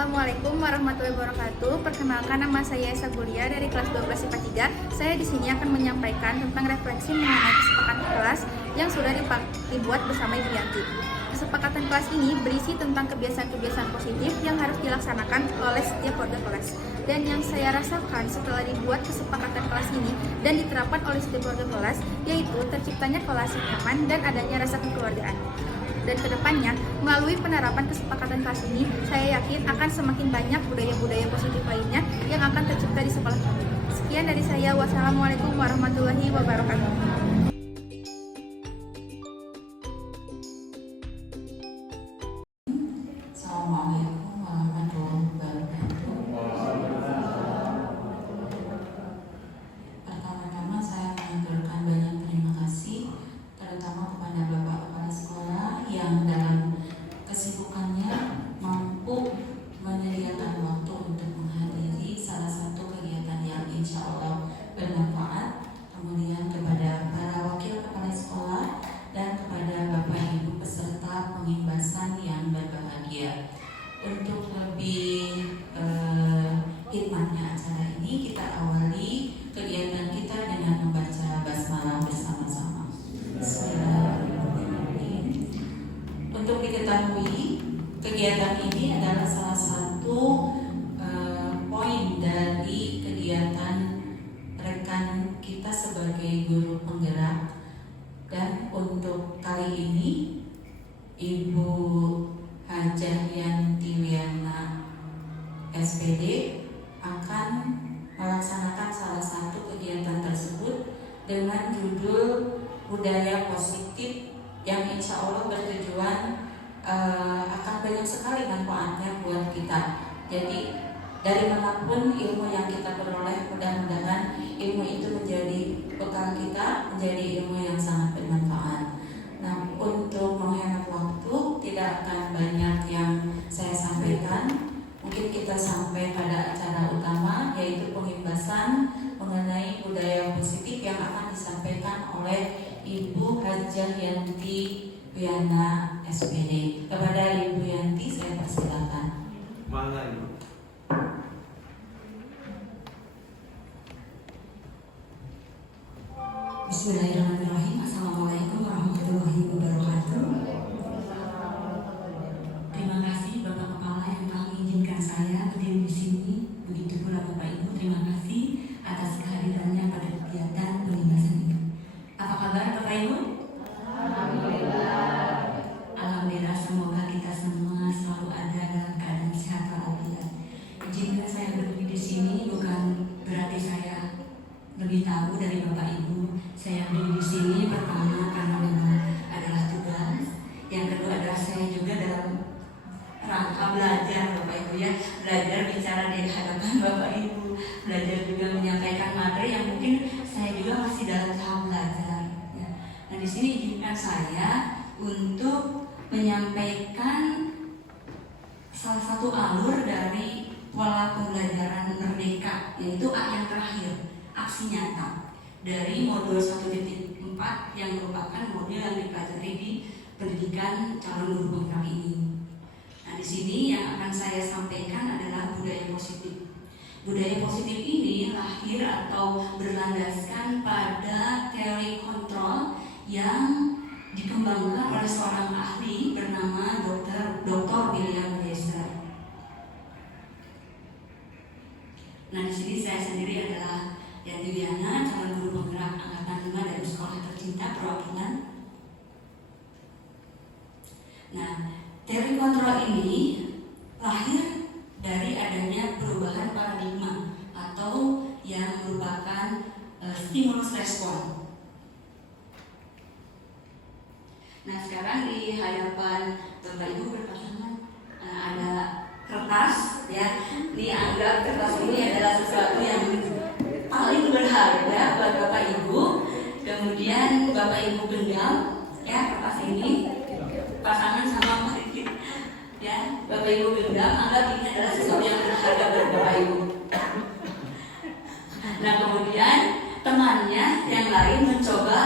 Assalamualaikum warahmatullahi wabarakatuh. Perkenalkan, nama saya Esa Gulia dari kelas 12 IPA 3. Saya di sini akan menyampaikan tentang refleksi mengenai kesepakatan kelas yang sudah dibuat bersama Ibu Yanti. Kesepakatan kelas ini berisi tentang kebiasaan-kebiasaan positif yang harus dilaksanakan oleh setiap warga kelas. Dan yang saya rasakan setelah dibuat kesepakatan kelas ini dan diterapkan oleh setiap warga kelas, yaitu terciptanya kelas yang nyaman dan adanya rasa kekeluargaan. Dan kedepannya, melalui penerapan kesepakatan kelas ini, saya yakin akan semakin banyak budaya-budaya positif lainnya yang akan tercipta di sekolah kami. Sekian dari saya. Wassalamualaikum warahmatullahi wabarakatuh. Assalamualaikum warahmatullahi wabarakatuh. Pertama-tama saya mengaturkan banyak terima kasih, terutama kepada Bapak Kepala Sekolah yang dalam kesibukannya mampu menyediakan waktu untuk menghadiri salah satu kegiatan yang insya Allah bermanfaat. Kemudian kepada para wakil kepala sekolah dan kepada Bapak Ibu peserta pengimbasan yang berbahagia. Untuk lebih hikmatnya acara ini, kita awali kegiatan kita dengan membaca basmalah bersama-sama. Bismillahirrahmanirrahim. Untuk diketahui, kegiatan ini adalah salah satu poin dari kegiatan rekan kita sebagai guru penggerak. Dan untuk kali ini, Ibu Hajah Yanti Wiana SPD akan melaksanakan salah satu kegiatan tersebut dengan judul budaya positif yang insya Allah bertujuan akan banyak sekali manfaatnya buat kita. Jadi dari manapun ilmu yang kita peroleh, mudah-mudahan ilmu itu menjadi bekal kita, menjadi ilmu yang sangat bermanfaat. Nah, untuk menghemat waktu, tidak akan banyak yang saya sampaikan. Mungkin kita sampai pada acara utama, yaitu pengimbasan mengenai budaya positif yang akan disampaikan oleh Ibu Hajah Yanti Wiana SPD. Kepada Ibu Yanti, saya persilakan. Mana Ibu? Bismillahirrahmanirrahim. Assalamualaikum warahmatullahi wabarakatuh. Terima kasih Bapak Kepala yang telah mengizinkan saya berdiri di sini. Begitu pula Bapak Ibu, terima kasih atas kehadirannya pada kegiatan pengimbasan ini. Apa kabar Bapak Ibu? Alhamdulillah. Alhamdulillah, semoga kita semua selalu ada dalam keadaan sehat walafiat. Izinkan saya berdiri di sini bukan berarti saya lebih tahu dari Bapak Ibu. Saya berdiri di sini pertama karena memang adalah tugas. Yang kedua adalah saya juga dalam rangka belajar Bapak Ibu ya, belajar bicara di hadapan Bapak Ibu, belajar juga menyampaikan materi yang mungkin saya juga masih dalam tahap belajar. Ya. Nah di sini izinkan saya untuk menyampaikan salah satu alur dari pola pembelajaran merdeka, yaitu yang terakhir, aksi nyata dari modul 1.4 yang merupakan modul yang dipelajari di pendidikan calon guru penggerak ini. Nah, di sini yang akan saya sampaikan adalah budaya positif. Budaya positif ini lahir atau berlandaskan pada teori kontrol yang dikembangkan oleh seorang ahli bernama Dr. William Glasser. Nah, di sini saya sendiri adalah Yanti Wiana, calon guru penggerak angkatan 5 dari sekolah tercinta perwakilan. Nah, teori kontrol ini lahir dari adanya perubahan paradigma atau yang merupakan stimulus respon. Nah, sekarang di hadapan Bapak Ibu berpasangan ada kertas ya. Ini anggap kertas ini adalah sesuatu yang paling berharga buat Bapak Ibu. Kemudian Bapak Ibu genggam ya kertas ini, pasangan sama Marikit ya. Bapak Ibu genggam, anggap ini adalah sesuatu yang berharga buat Bapak Ibu. Nah kemudian temannya yang lain mencoba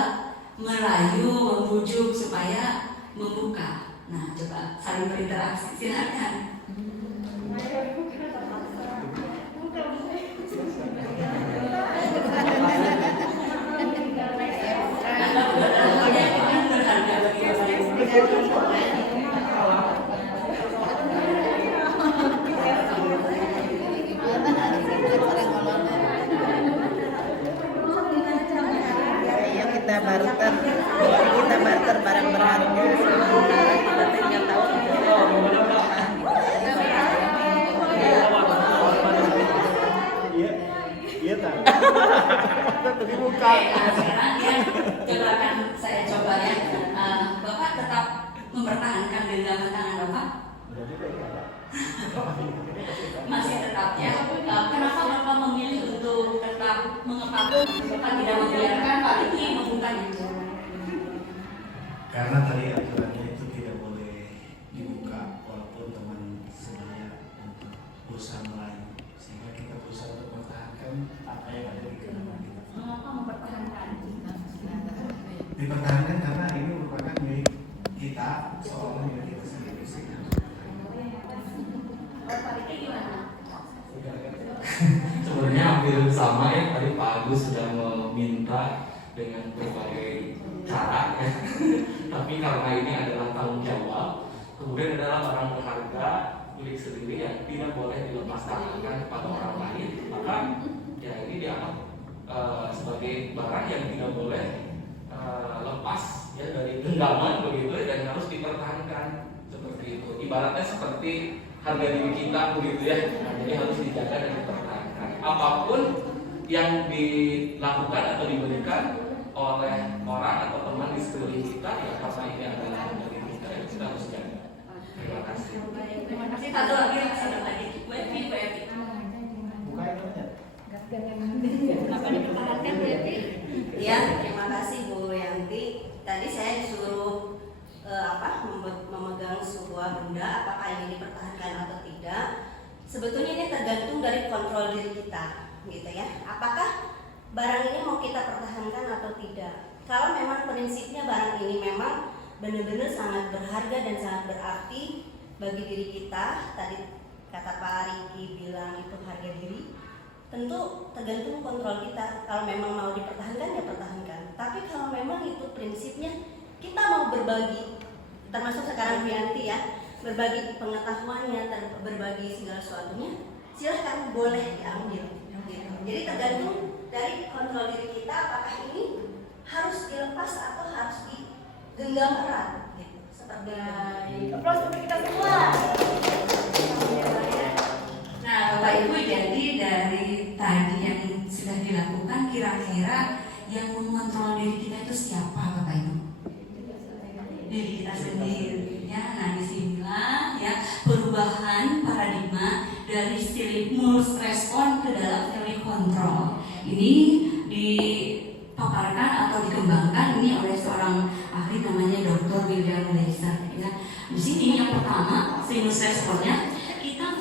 merayu, membujuk supaya membuka. Nah coba saling berinteraksi, silakan. sekarang ya coba akan saya coba ya. Bapak tetap mempertahankan genggaman tangan Bapak? Masih tetap ya. Kenapa Bapak memilih untuk tetap mengepakkan? Bapak tidak membiarkan Pak Riki membuka itu? Karena tadi aturannya itu tidak boleh dibuka walaupun teman sebenarnya untuk berusaha melayu, sehingga kita berusaha untuk mempertahankan apa yang ada di genggaman kita. Mengapa mempertahankan? Dipertahankan karena ini merupakan milik kita, seolah milik kita sendiri. Pak Riki gimana? Sebenarnya hampir sama ya, tadi Pak Agus sudah meminta dengan berbagai cara ya. Tapi karena ini adalah tanggung jawab, kemudian adalah barang berharga milik sendiri yang tidak boleh dilepas tangankan kepada orang lain, maka ya ini dianggap sebagai barang yang tidak boleh lepas ya dari genggaman begitu, dan harus dipertahankan seperti itu. Ibaratnya seperti harga diri kita begitu ya. Nah, jadi harus dijaga dan dipertahankan. Apapun yang dilakukan atau diberikan oleh orang atau teman di sekeliling kita, ya karena ini adalah harga diri kita, ya kita harus jaga. Terima kasih. Terima kasih. Satu lagi, satu lagi. Wepi. Buka itu aja. Apa dipertahankan Bu Evi? Ya, terima kasih Bu Yanti. Tadi saya disuruh memegang sebuah benda, apakah ini dipertahankan atau tidak. Sebetulnya ini tergantung dari kontrol diri kita, gitu ya. Apakah barang ini mau kita pertahankan atau tidak? Kalau memang prinsipnya barang ini memang benar-benar sangat berharga dan sangat berarti bagi diri kita, tadi kata Pak Riki bilang itu harga diri, tentu tergantung kontrol kita. Kalau memang mau dipertahankan ya pertahankan. Tapi kalau memang itu prinsipnya kita mau berbagi, termasuk sekarang Bu Yanti ya, berbagi pengetahuannya, berbagi segala sesuatunya, silahkan boleh diambil. Gitu. Jadi tergantung dari kontrol diri kita, apakah ini harus dilepas atau harus digenggam erat. Gitu. Seperti itu. Aplaus untuk kita semua. Nah, Bapak Ibu, jadi dari tadi yang sudah dilakukan, kira-kira yang mengontrol diri kita itu siapa, Bapak Ibu? Diri kita sendiri. Ya, nah disinilah ya perubahan paradigma dari stimulus respon ke dalam teori kontrol. Ini dipaparkan atau dikembangkan ini oleh seorang ahli namanya Dr. William Glasser. Ya. Di sini yang pertama stimulus responnya kita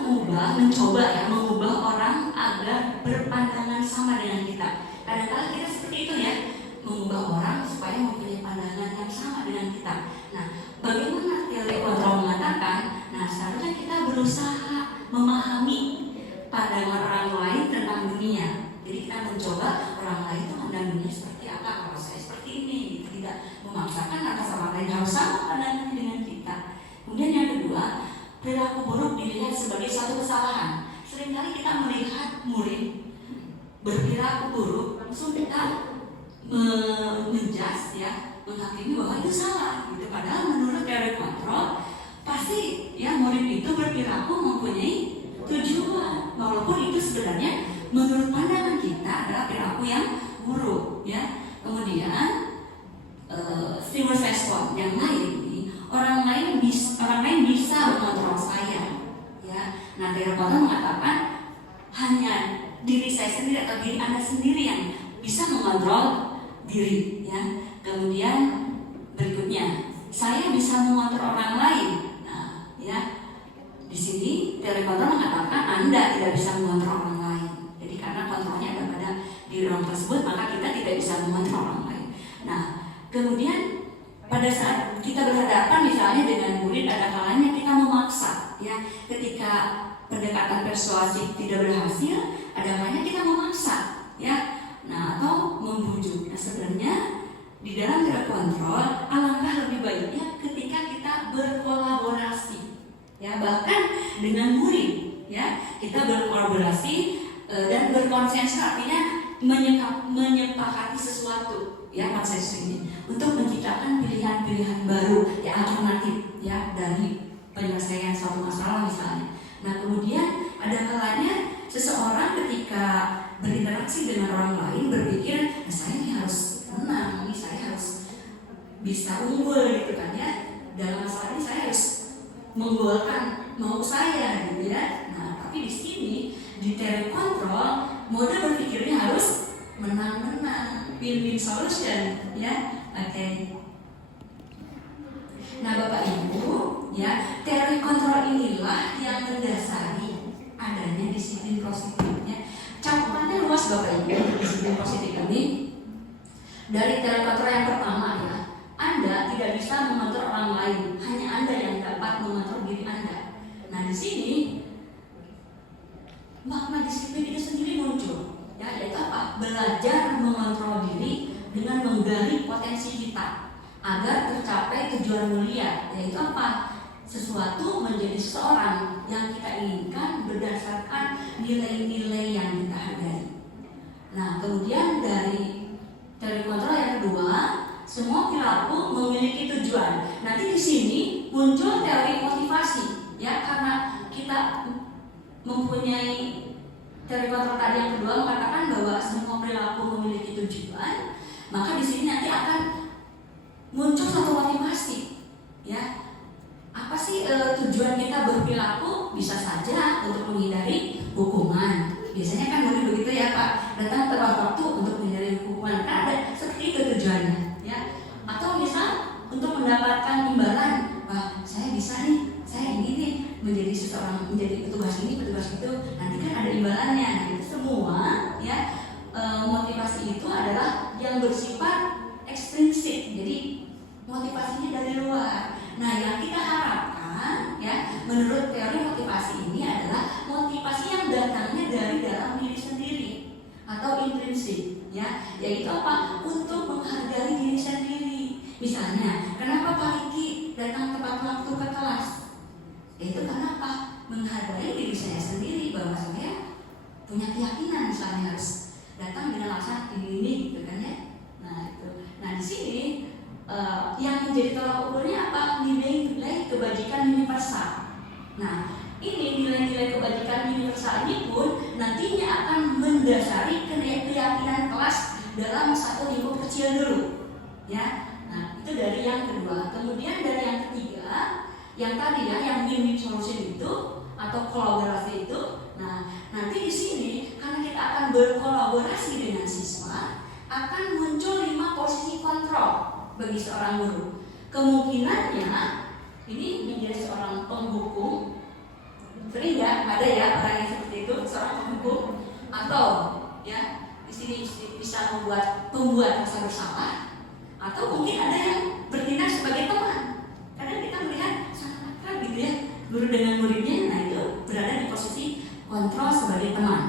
mengubah orang agar berpandangan sama dengan kita. Kadang-kadang kita seperti itu ya, mengubah orang supaya mempunyai pandangan yang sama dengan kita. Nah, bagaimana teori kontrol mengatakan? Nah, seharusnya kita berusaha memahami pandangan orang lain tentang dunia. Jadi kita mencoba orang lain itu pandang dunia seperti apa. Kalau saya seperti ini, tidak memaksakan atas orang lain harus sama pandangannya dengan kita. Kemudian yang kedua, perilaku buruk dilihat sebagai suatu kesalahan. Seringkali kita melihat murid berperilaku buruk, langsung kita menjudge ya, menghakimi bahwa itu salah gitu. Padahal menurut teori kontrol pasti ya murid itu berperilaku mempunyai tujuan, walaupun itu sebenarnya menurut pandangan kita adalah perilaku yang buruk ya. Kemudian stimulus respon yang lain ini, orang lain bisa mengontrol saya ya. Nah, teori kontrol mengatakan hanya diri saya sendiri atau diri Anda sendiri yang bisa mengontrol diri ya. Kemudian berikutnya, saya bisa mengontrol orang lain. Nah, ya. Di sini teori kontrol mengatakan Anda tidak bisa mengontrol orang lain. Jadi karena kontrolnya ada pada diri orang tersebut, maka kita tidak bisa mengontrol orang lain. Nah, kemudian pada saat kita berhadapan misalnya dengan murid, ada kalanya kita memaksa ya. Ketika pendekatan persuasif tidak berhasil, ada kalanya kita memaksa ya. Nah, atau membujuk. Nah, sebenarnya di dalam teori kontrol alangkah lebih baiknya ketika kita berkolaborasi ya, bahkan dengan murid ya, kita berkolaborasi dan berkonsensus, artinya menyepakati sesuatu ya, konsensus ini untuk menciptakan pilihan-pilihan baru ya, alternatif ya dari penyelesaian suatu masalah misalnya. Nah, kemudian ada kalanya seseorang ketika berinteraksi dengan orang lain berpikir nah saya ini harus menang, ini saya harus bisa unggul gitu kan ya. Dalam masalah ini saya harus menggolkan mau saya gitu ya. Nah tapi di sini di teori kontrol mode berpikirnya harus menang-menang, win-win solution ya. Oke. Nah Bapak Ibu ya, teori kontrol inilah yang mendasari adanya disiplin positifnya. Cakupannya luas Bapak Ibu disiplin positif ini. Dari teori kontrol yang pertama ya, Anda tidak bisa mengontrol orang lain, hanya Anda yang dapat mengontrol diri Anda. Nah di sini makna disiplin itu sendiri muncul, ya yaitu apa? Belajar mengontrol diri dengan menggali potensi kita agar tercapai tujuan mulia, yaitu apa? Sesuatu menjadi seseorang yang kita inginkan berdasarkan nilai-nilai yang kita hargai. Nah kemudian dari teori kontrol yang kedua, semua perilaku memiliki tujuan. Nanti di sini muncul teori motivasi, ya karena kita mempunyai teori kontrol tadi yang kedua mengatakan bahwa semua perilaku memiliki tujuan, maka di sini nanti akan muncul satu motivasi, ya apa sih tujuan kita berperilaku? Bisa saja untuk menghindari hukuman. Biasanya kan boleh begitu ya Pak, datang tepat waktu untuk menghindari hukuman, kan ada seperti itu tujuannya, ya. Atau misal untuk mendapatkan imbalan, wah saya bisa nih, saya ini nih menjadi seseorang, menjadi petugas ini, petugas itu, nanti kan ada imbalannya. Nah itu semua, ya motivasi itu adalah yang bersifat ekstrinsik, jadi motivasinya dari luar. Nah yang kita harapkan, ya menurut teori motivasi ini adalah motivasi yang datangnya dari dalam diri sendiri atau intrinsik, ya yaitu apa? Untuk menghargai diri sendiri. Misalnya, kenapa Pak Riki datang tepat waktu ke kelas? Itu karena apa? Menghargai diri saya sendiri, bahwa saya punya keyakinan misalnya harus datang dengan alasan ini gitu kan ya. Nah itu. Nah di sini yang menjadi tolak ukurnya apa? Nilai-nilai kebajikan universal. Nah ini nilai-nilai kebajikan universal ini pun nantinya akan mendasari keyakinan kelas dalam satu lingkup kecil dulu, ya. Nah itu dari yang kedua. Kemudian dari yang ketiga, yang tadi ya, yang win-win solution itu atau kolaborasi itu. Nah nanti di sini karena kita akan berkolaborasi dengan siswa, akan muncul 5 posisi kontrol bagi seorang guru. Kemungkinannya ini menjadi seorang penghukum. Sering ya ada ya orang yang seperti itu, seorang penghukum, atau ya di sini bisa membuat pembuat rasa bersalah, atau mungkin ada yang bertindak sebagai teman. Kadang kita melihat sangat akrab gitu ya guru dengan muridnya. Nah itu berada di posisi kontrol sebagai teman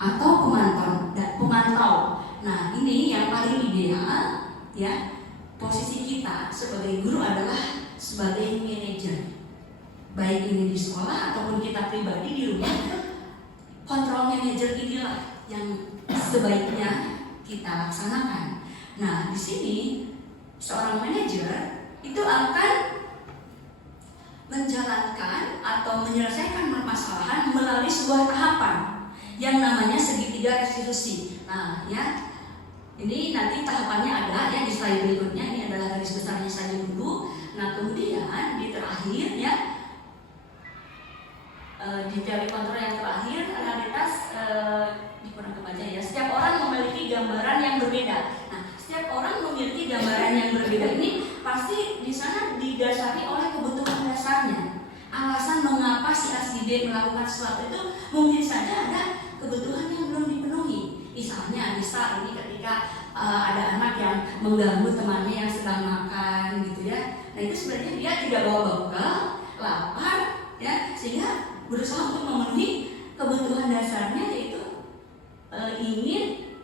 atau pemantau. Nah ini yang paling ideal ya. Posisi kita sebagai guru adalah sebagai manajer, baik ini di sekolah ataupun kita pribadi di rumah. Kontrol manajer inilah yang sebaiknya kita laksanakan. Nah di sini seorang manajer itu akan menjalankan atau menyelesaikan permasalahan melalui sebuah tahapan yang namanya segitiga restitusi. Nah ya, ini nanti tahapannya ada ya di slide berikutnya. Ini adalah garis besarnya saja dulu. Nah kemudian di terakhir ya, di teori kontrol yang terakhir analitas kurang kebaca ya. Setiap orang memiliki gambaran yang berbeda. Nah setiap orang memiliki gambaran yang berbeda ini pasti di sana didasari oleh kebutuhan dasarnya. Alasan mengapa si A si B melakukan sesuatu itu mungkin saja ada kebutuhan yang belum dipenuhi. Misalnya ini ketika ada anak yang mengganggu temannya yang sedang makan gitu ya. Nah itu sebenarnya dia tidak bawa bekal, lapar ya, sehingga berusaha untuk memenuhi kebutuhan dasarnya, yaitu ingin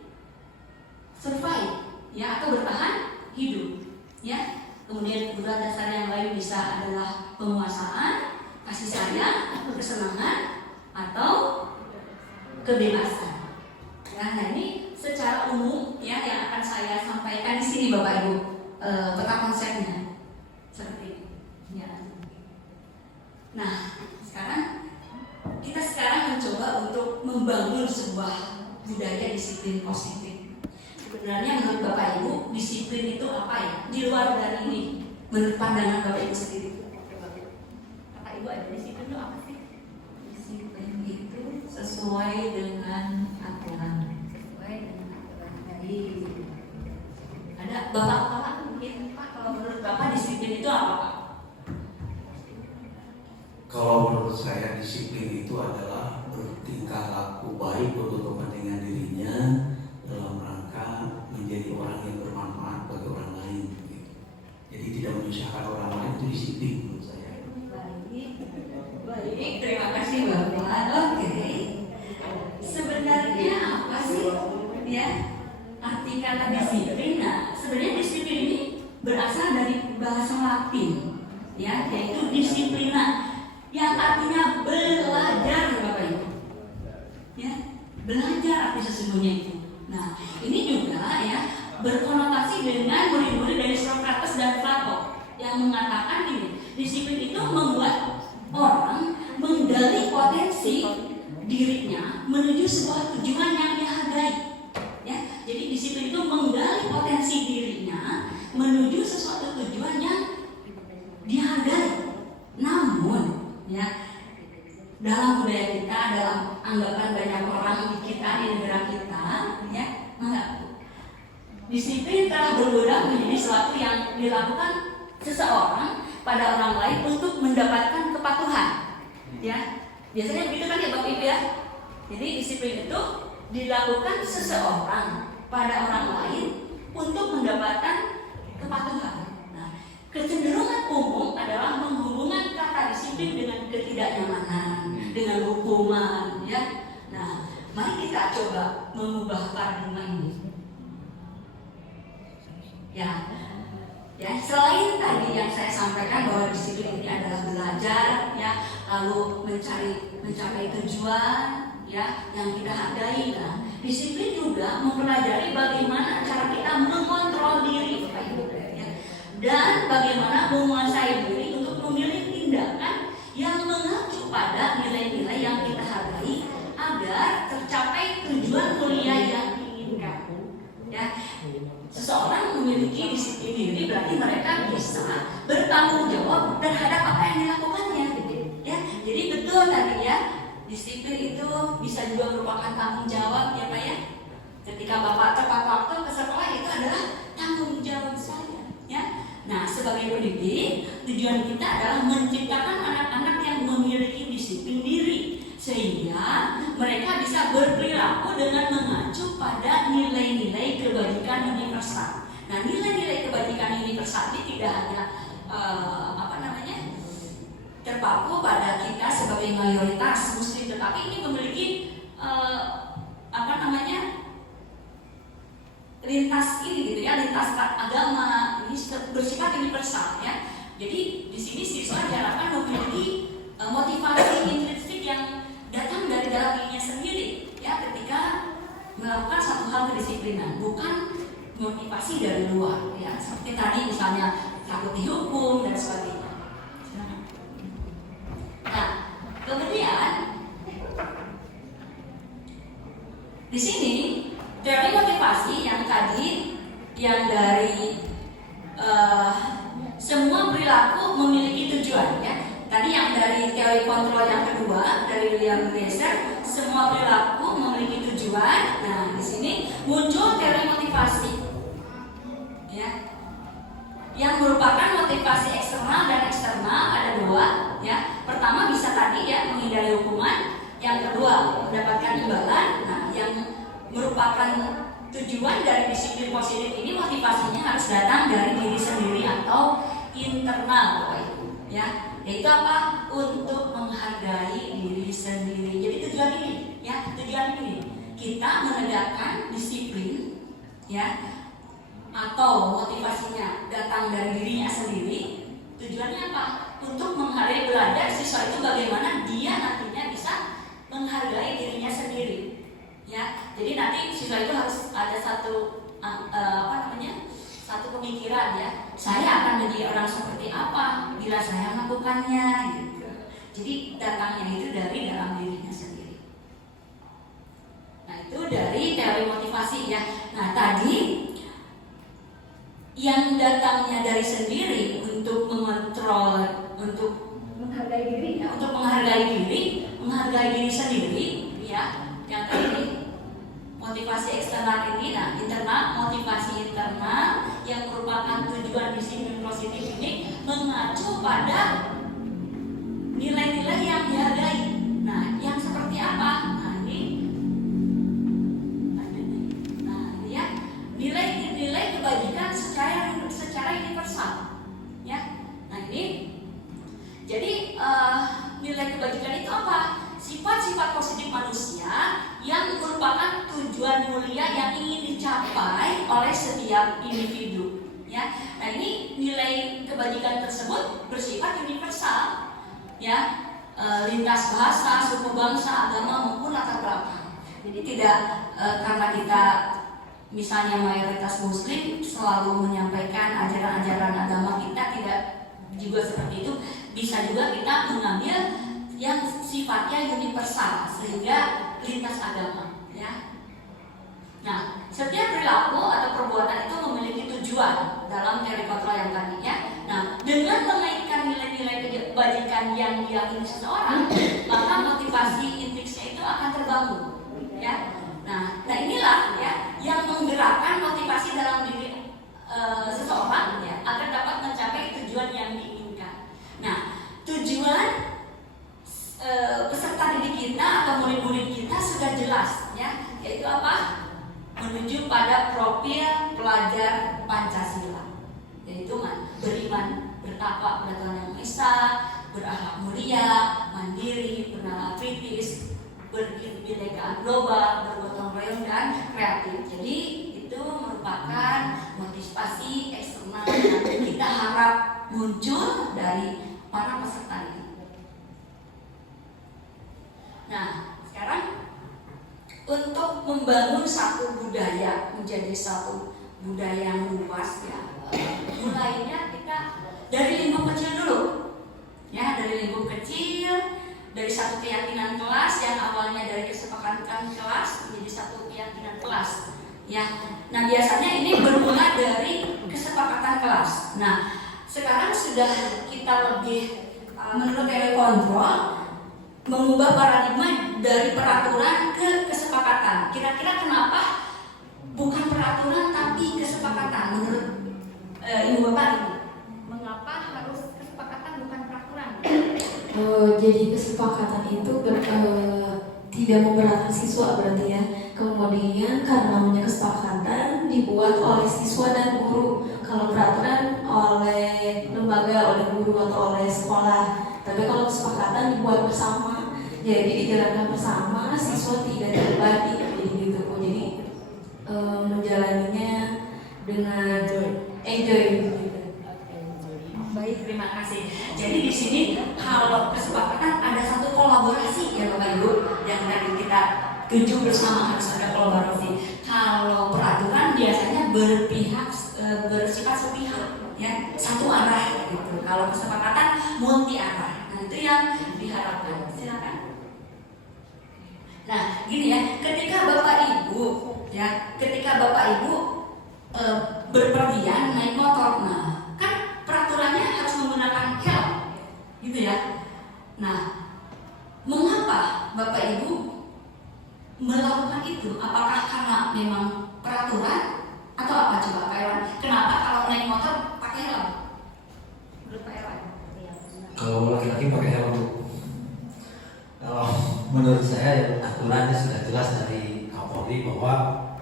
survive ya atau bertahan hidup ya. Kemudian kebutuhan dasar yang lain bisa adalah penguasaan, kasih sayang, kesenangan, atau kebebasan. Nah ini secara umum ya yang akan saya sampaikan di sini Bapak Ibu, peta konsepnya seperti ini. Ya. Nah kita sekarang mencoba untuk membangun sebuah budaya disiplin positif. sebenarnya menurut Bapak Ibu disiplin itu apa ya? Di luar dari ini, menurut pandangan Bapak Ibu sendiri. Bapak Ibu ada disiplin itu apa sih? Disiplin itu sesuai dengan aturan. Sesuai dengan aturan. Jadi ada Bapak mungkin Pak, kalau menurut Bapak disiplin itu apa Pak? Kalau menurut saya disiplin itu adalah bertingkah laku baik untuk kepentingan dirinya dalam rangka menjadi orang yang bermanfaat bagi orang lain. Jadi tidak menyusahkan orang lain, itu disiplin menurut saya. Baik, terima kasih Bapak. Oke. Sebenarnya apa sih ya arti kata disiplin? Nah, sebenarnya disiplin ini berasal dari bahasa Latin, ya, yaitu disiplina, yang artinya belajar, Bapak Ibu. Ya, belajar arti sesungguhnya itu. Nah, ini juga ya berkonotasi dengan murid-murid dari Socrates dan Plato yang mengatakan ini, disiplin itu membuat orang menggali potensi dirinya menuju sebuah tujuan yang dihargai. Ya, jadi disiplin itu menggali potensi dirinya menuju sesuatu tujuan yang dihargai. Namun ya, dalam budaya kita, dalam anggapan banyak orang di kita, di negara kita, ya, mengaku disiplin telah berubah menjadi sesuatu yang dilakukan seseorang pada orang lain untuk mendapatkan kepatuhan. Ya, biasanya begitu kan ya Bapak Ibu ya. Jadi disiplin itu dilakukan seseorang pada orang lain untuk mendapatkan kepatuhan. Kecenderungan umum adalah menghubungkan kata disiplin dengan ketidaknyamanan, dengan hukuman, ya. Nah, mari kita coba mengubah paradigma ini. Ya, selain tadi yang saya sampaikan bahwa disiplin ini adalah belajar, ya, lalu mencapai tujuan, ya, yang kita hargai. Nah, disiplin juga mempelajari bagaimana cara kita mengontrol diri, Bapak Ibu. Dan bagaimana menguasai diri untuk memilih tindakan yang mengacu pada nilai-nilai yang kita hargai agar tercapai tujuan mulia yang diinginkan. Ya, seseorang memiliki disiplin diri berarti mereka bisa bertanggung jawab terhadap apa yang dilakukannya. Ya, jadi betul tadi ya, disiplin itu bisa juga merupakan tanggung jawab ya Pak ya. Ketika Bapak tepat waktu ke sekolah itu adalah tanggung jawab saya. Ya. Nah, sebagai pendidik, tujuan kita adalah menciptakan anak-anak yang memiliki disiplin diri sehingga mereka bisa berperilaku dengan mengacu pada nilai-nilai kebajikan universal. Nah, nilai-nilai kebajikan universal ini tidak hanya terpaku pada kita sebagai mayoritas muslim, tetapi ini memiliki lintas ini gitu ya, lintas agama, ini bersifat universal ya. Jadi di sini siswa diharapkan memiliki motivasi intrinsik yang datang dari dalam dirinya sendiri ya ketika melakukan satu hal kedisiplinan, bukan motivasi dari luar ya, seperti tadi misalnya takut dihukum dan sebagainya. Nah, kemudian di sini teori motivasi yang tadi, yang dari semua perilaku memiliki tujuan ya. Tadi yang dari teori kontrol yang kedua dari William Glasser, semua perilaku memiliki tujuan. Nah, di sini muncul teori motivasi ya, yang merupakan motivasi eksternal dan eksternal. Ada dua ya. Pertama bisa tadi ya menghindari hukuman, yang kedua mendapatkan imbalan. Nah, yang merupakan tujuan dari disiplin positif ini motivasinya harus datang dari diri sendiri atau internal Bapak Ibu ya, yaitu apa? Untuk menghargai diri sendiri. Jadi tujuan ini kita menegakkan disiplin ya, atau motivasinya datang dari dirinya sendiri. Tujuannya apa? Untuk menghargai, belajar siswa itu bagaimana dia nantinya bisa menghargai dirinya sendiri. Ya, jadi nanti siswa itu harus ada satu satu pemikiran ya. Saya akan menjadi orang seperti apa bila saya melakukannya gitu. Jadi datangnya itu dari dalam dirinya sendiri. Nah, itu dari teori motivasi ya. Nah tadi yang datangnya dari sendiri untuk mengontrol, untuk menghargai diri, menghargai diri sendiri, ya. Yang tadi motivasi eksternal ini, nah internal, motivasi internal yang merupakan tujuan disiplin positif ini mengacu pada nilai-nilai yang dihargai. Nah, yang seperti apa? Nah, ini ada nih. Nah, ini ya, nilai-nilai kebajikan secara universal. Ya. Nah, ini jadi nilai kebajikan itu apa? Sifat-sifat positif manusia yang merupakan tujuan mulia yang ingin dicapai oleh setiap individu. Ya, nah ini nilai kebajikan tersebut bersifat universal, ya, lintas bahasa, suku bangsa, agama maupun latar belakang. Jadi tidak karena kita misalnya mayoritas Muslim selalu menyampaikan ajaran-ajaran agama kita tidak juga seperti itu. Bisa juga kita mengambil yang sifatnya universal sehingga lintas agama, ya. Nah, setiap perilaku atau perbuatan itu memiliki tujuan dalam teori kontrol yang tadi, ya. Nah, dengan mengaitkan nilai-nilai kebajikan yang diyakini seseorang, maka motivasi intrinsnya itu akan terbangun, ya. Nah inilah ya yang menggerakkan motivasi dalam diri seseorang, ya, agar dapat mencapai tujuan yang diinginkan. Nah, tujuan peserta didik kita atau murid-murid kita sudah jelas, ya, yaitu apa? Menuju pada profil pelajar Pancasila, yaitu beriman, bertakwa pada Tuhan Yang Maha Esa, berakhlak mulia, mandiri, bernalar kritis, berkebinekaan global, bergotong royong dan kreatif. Jadi itu merupakan motivasi eksternal yang kita harap muncul dari para peserta ini. Nah, sekarang untuk membangun satu budaya menjadi satu budaya yang luas, ya, mulainya kita dari lingkup kecil dulu, ya, dari lingkup kecil, dari satu keyakinan kelas yang awalnya dari kesepakatan kelas menjadi satu keyakinan kelas, ya. Nah biasanya ini bermula dari kesepakatan kelas. Nah sekarang sudah kita lebih menurut teori kontrol mengubah paradigma dari peraturan ke kesepakatan. Kira-kira kenapa bukan peraturan tapi kesepakatan menurut Ibu Bapak ini? Mengapa harus kesepakatan bukan peraturan? Jadi kesepakatan itu tidak memberatkan siswa berarti ya. Kemudian karena namanya kesepakatan dibuat oleh siswa dan guru. Kalau peraturan oleh lembaga, oleh guru atau oleh sekolah. Tapi kalau kesepakatan dibuat bersama, jadi dijalankan bersama, siswa tidak terbagi, jadi gitu. Jadi menjalaninya dengan enjoy. Baik, terima kasih. Jadi di sini kalau kesepakatan ada satu kolaborasi, ya Bapak Ibu, yang tadi kita tuju bersama harus ada kolaborasi. Kalau peraturan biasanya bersifat sepihak, ya, satu arah gitu. Kalau kesepakatan multi arah. Nah, itu yang diharapkan. Silakan. Nah, gini ya, ketika Bapak Ibu berpergian naik motor, nah, kan peraturannya harus menggunakan helm, gitu ya. Nah, mengapa Bapak Ibu melakukan itu? Apakah karena memang peraturan atau apa coba Pak Irwan? Kenapa kalau naik motor pakai helm? Menurut Pak Irwan? Kalau laki-laki pakai helm, menurut saya aturannya sudah jelas dari Kapolri bahwa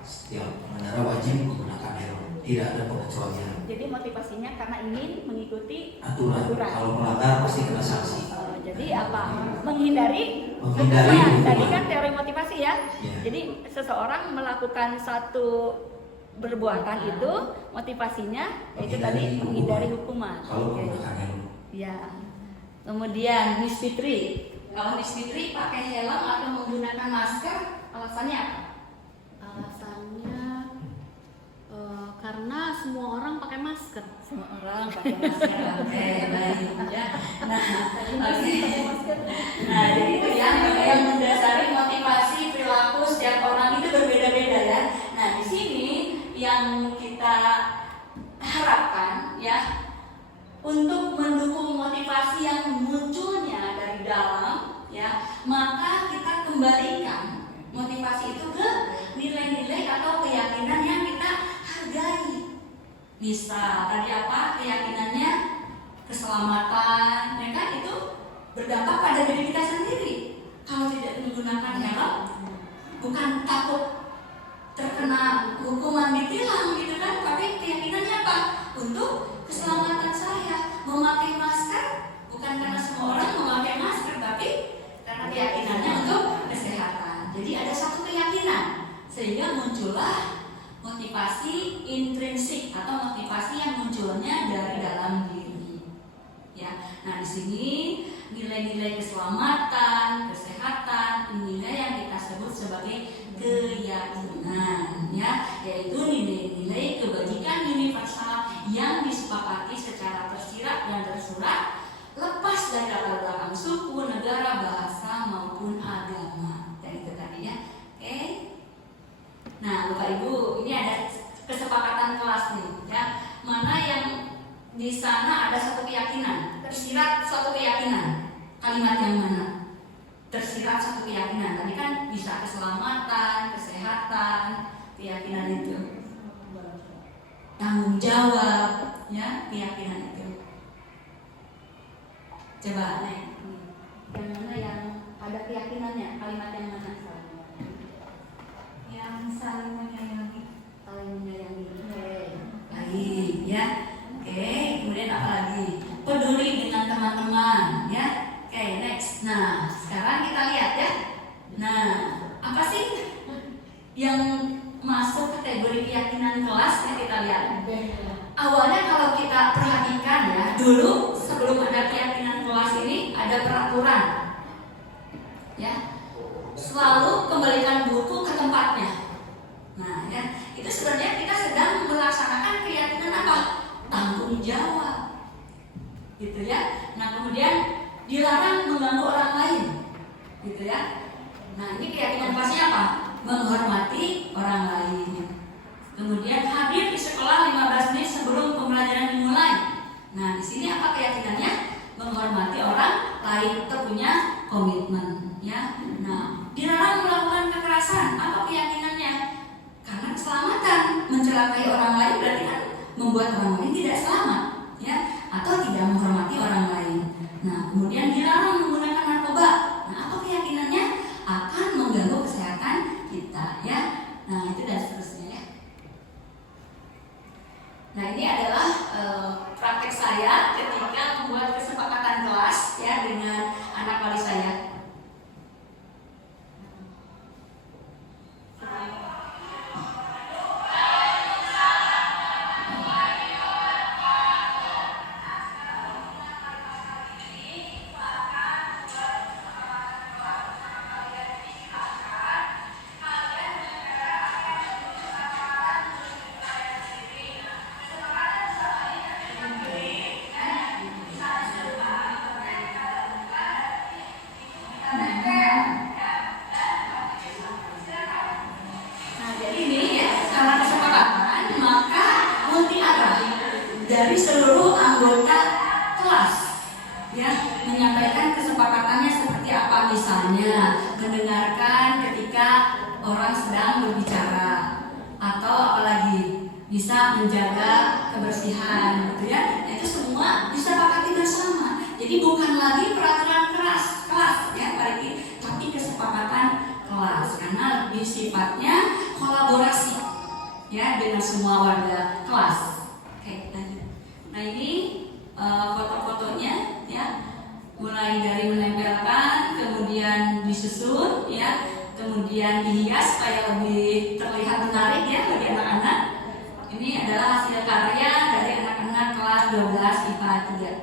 setiap pengendara wajib menggunakan helm, tidak ada pengecualian. Jadi motivasinya karena ingin mengikuti Aturan. Kalau melanggar pasti kena sanksi. Jadi apa? Menghindari. Hukuman. Tadi kan teori motivasi ya. Ya. Jadi seseorang melakukan satu perbuatan itu motivasinya itu tadi menghindari hukuman. Kalau Oke. menggunakan helm. Ya. Kemudian Miss Fitri, kalau Miss Fitri pakai helm atau menggunakan masker, alasannya apa? Alasannya karena semua orang pakai masker. Semua orang pakai masker. Oke, baik ya. Nah, nah, jadi itu ya yang mendasari motivasi perilaku setiap orang itu berbeda-beda ya. Nah, di sini ya untuk mendukung motivasi yang munculnya dari dalam, ya, maka kita kembalikan motivasi itu ke nilai-nilai atau keyakinan yang kita hargai. Misal tadi apa keyakinannya? Keselamatan, ya kan, itu berdampak pada diri kita sendiri. Kalau tidak menggunakan helm, bukan takut terkena hukuman ditilang gitu kan, tapi keyakinannya apa? Untuk keselamatan saya. Memakai masker bukan karena semua orang memakai masker, tapi karena keyakinannya untuk kesehatan. Jadi ada satu keyakinan sehingga muncullah motivasi intrinsik atau motivasi yang munculnya dari dalam diri. Ya, nah di sini nilai-nilai keselamatan, kesehatan, nilai yang kita sebut sebagai keyakinan, ya, yaitu nilai-nilai kebajikan universal yang disepakati secara tersirat dan tersurat, lepas dari latar belakang suku, negara, bahasa maupun agama. Dan itu tadi ya, oke. Nah, Bapak Ibu, ini ada kesepakatan kelas nih, ya, mana yang di sana ada satu keyakinan, tersirat suatu keyakinan. Kalimat yang mana? Tersirat satu keyakinan. Tadi kan bisa keselamatan, kesehatan, keyakinan itu. Tanggung jawab, ya, keyakinan itu. Coba nih, yang mana yang ada keyakinannya? Kalimat yang mana? Yang saling menyayangi. Saling menyayangi. Baik, ya. Oke, kemudian apa lagi? Peduli dengan teman-teman, ya. Oke, next. Nah, sekarang kita lihat ya. Nah, apa sih yang masuk kategori keyakinan kelas ya, kita lihat. Awalnya kalau kita perhatikan ya, dulu sebelum ada keyakinan kelas ini ada peraturan. Ya. Selalu kembalikan buku ke tempatnya. Nah, ya, itu sebenarnya kita sedang melaksanakan keyakinan apa? Tanggung jawab. Gitu ya. Nah, kemudian dilarang mengganggu orang lain, gitu ya. Nah, ini keyakinan kelasnya apa? Menghormati orang lain. Kemudian hadir di sekolah 15 menit sebelum pembelajaran dimulai. Nah, di sini apa keyakinannya? Menghormati orang lain, kita punya komitmen, ya. Nah, dilarang melakukan kekerasan. Apa keyakinannya? Karena keselamatan. Mencelakai orang lain berarti kan membuat orang lain tidak selamat, ya, atau tidak menghormati orang lain. Nah, kemudian dilarang menggunakan narkoba. Nah, apa keyakinannya? Akan mengganggu kesehatan kita, ya. Nah, itu dan seterusnya, ya. Nah, ini adalah praktek saya ketika membuat kesepakatan kelas, ya, dengan anak wali saya. Dari seluruh anggota kelas, ya, menyampaikan kesepakatannya seperti apa, misalnya mendengarkan ketika orang sedang berbicara, atau apalagi bisa menjaga kebersihan, gitu ya. Itu semua disepakati bersama. Jadi bukan lagi peraturan kelas, ya, tapi kesepakatan kelas, karena lebih sifatnya kolaborasi, ya, dengan semua warga kelas. Oke, lanjut. Nah, ini foto-fotonya, ya, mulai dari menempelkan, kemudian disusun, ya, kemudian dihias supaya lebih terlihat menarik, ya, bagi anak-anak. Ini adalah hasil karya dari anak-anak kelas 12 IPA 3.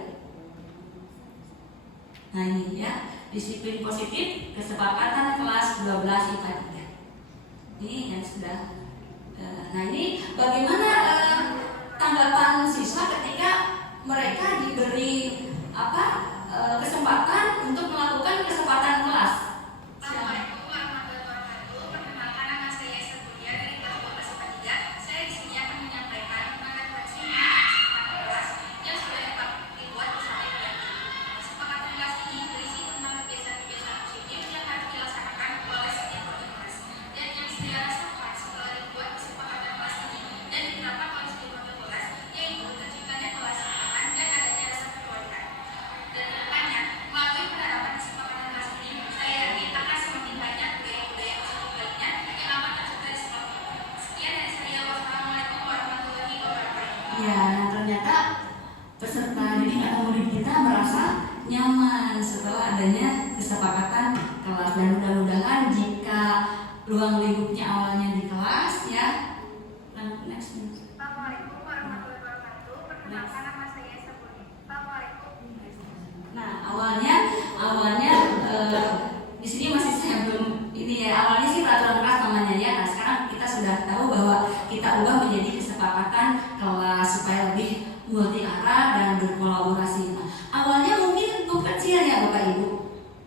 Nah, ini, ya, disiplin positif kesepakatan kelas 12 IPA 3. Ini yang sudah. Nah, ini bagaimana tanggapan siswa ketika mereka diberi kesempatan untuk melakukan kesempatan kelas. Assalamualaikum warahmatullahi wabarakatuh. Perkenalkan, nama saya Sabudia dari kelas 12 IPA 3. Saya di sini akan menyampaikan tentang refleksi mengenai kesempatan kelas kelas. Dan mudah-mudahan jika ruang lingkupnya awalnya di kelas ya. Next. Assalamualaikum warahmatullahi wabarakatuh. Perkenalkan nama saya Sabuni. Assalamualaikum. Nah, awalnya di sini masih saya belum ini ya. Awalnya sih peraturan kelas namanya ya. Nah, sekarang kita sudah tahu bahwa kita ubah menjadi kesepakatan kelas supaya lebih multi arah dan berkolaborasi. Nah, awalnya mungkin kecil ya Bapak Ibu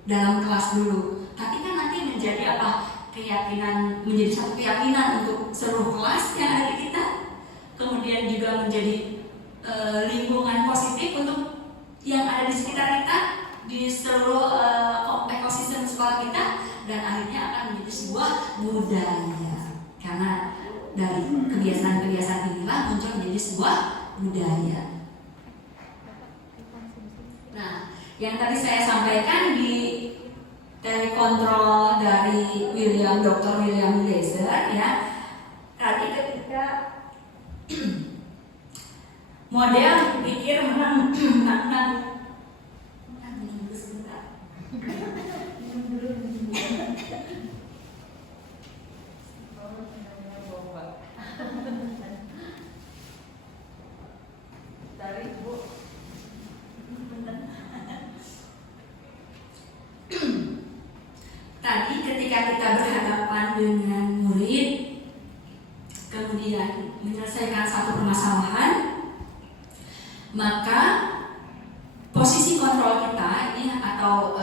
dalam kelas dulu. Tapi kan nanti menjadi apa? Keyakinan, menjadi satu keyakinan untuk seluruh kelas yang ada di kita. Kemudian juga menjadi lingkungan positif untuk yang ada di sekitar kita, di seluruh ekosistem sekolah kita, dan akhirnya akan menjadi sebuah budaya. Karena dari kebiasaan-kebiasaan inilah muncul menjadi sebuah budaya. Nah, yang tadi saya sampaikan di telekontrol dari Dr. William Glaser ya. Tadi ketika model pikir menang dari Bu. Tadi ketika kita berhadapan dengan murid, kemudian menyelesaikan satu permasalahan, maka posisi kontrol kita ini atau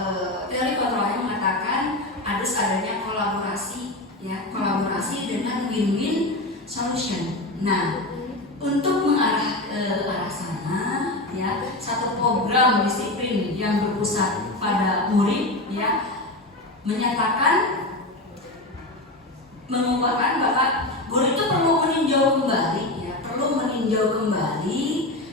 teori kontrol yang mengatakan harus adanya kolaborasi, ya, kolaborasi dengan win-win solution. Nah, untuk mengarah arah sana, ya, satu program disiplin yang berpusat pada murid, ya, menyatakan menguatkan bahwa guru itu perlu meninjau kembali, ya, perlu meninjau kembali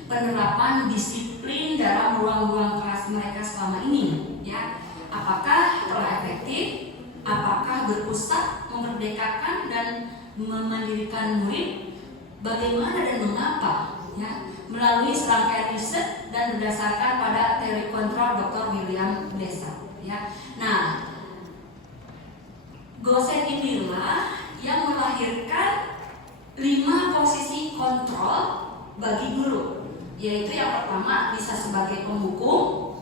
penerapan disiplin dalam ruang-ruang kelas mereka selama ini, ya, apakah telah efektif, apakah berpusat, memerdekakan dan memandirikan murid, bagaimana dan mengapa, ya, melalui serangkaian riset dan berdasarkan pada teori kontrol Dr. William Glaser, ya. Nah, Gosen inilah yang melahirkan 5 posisi kontrol bagi guru, yaitu yang pertama bisa sebagai penghukum,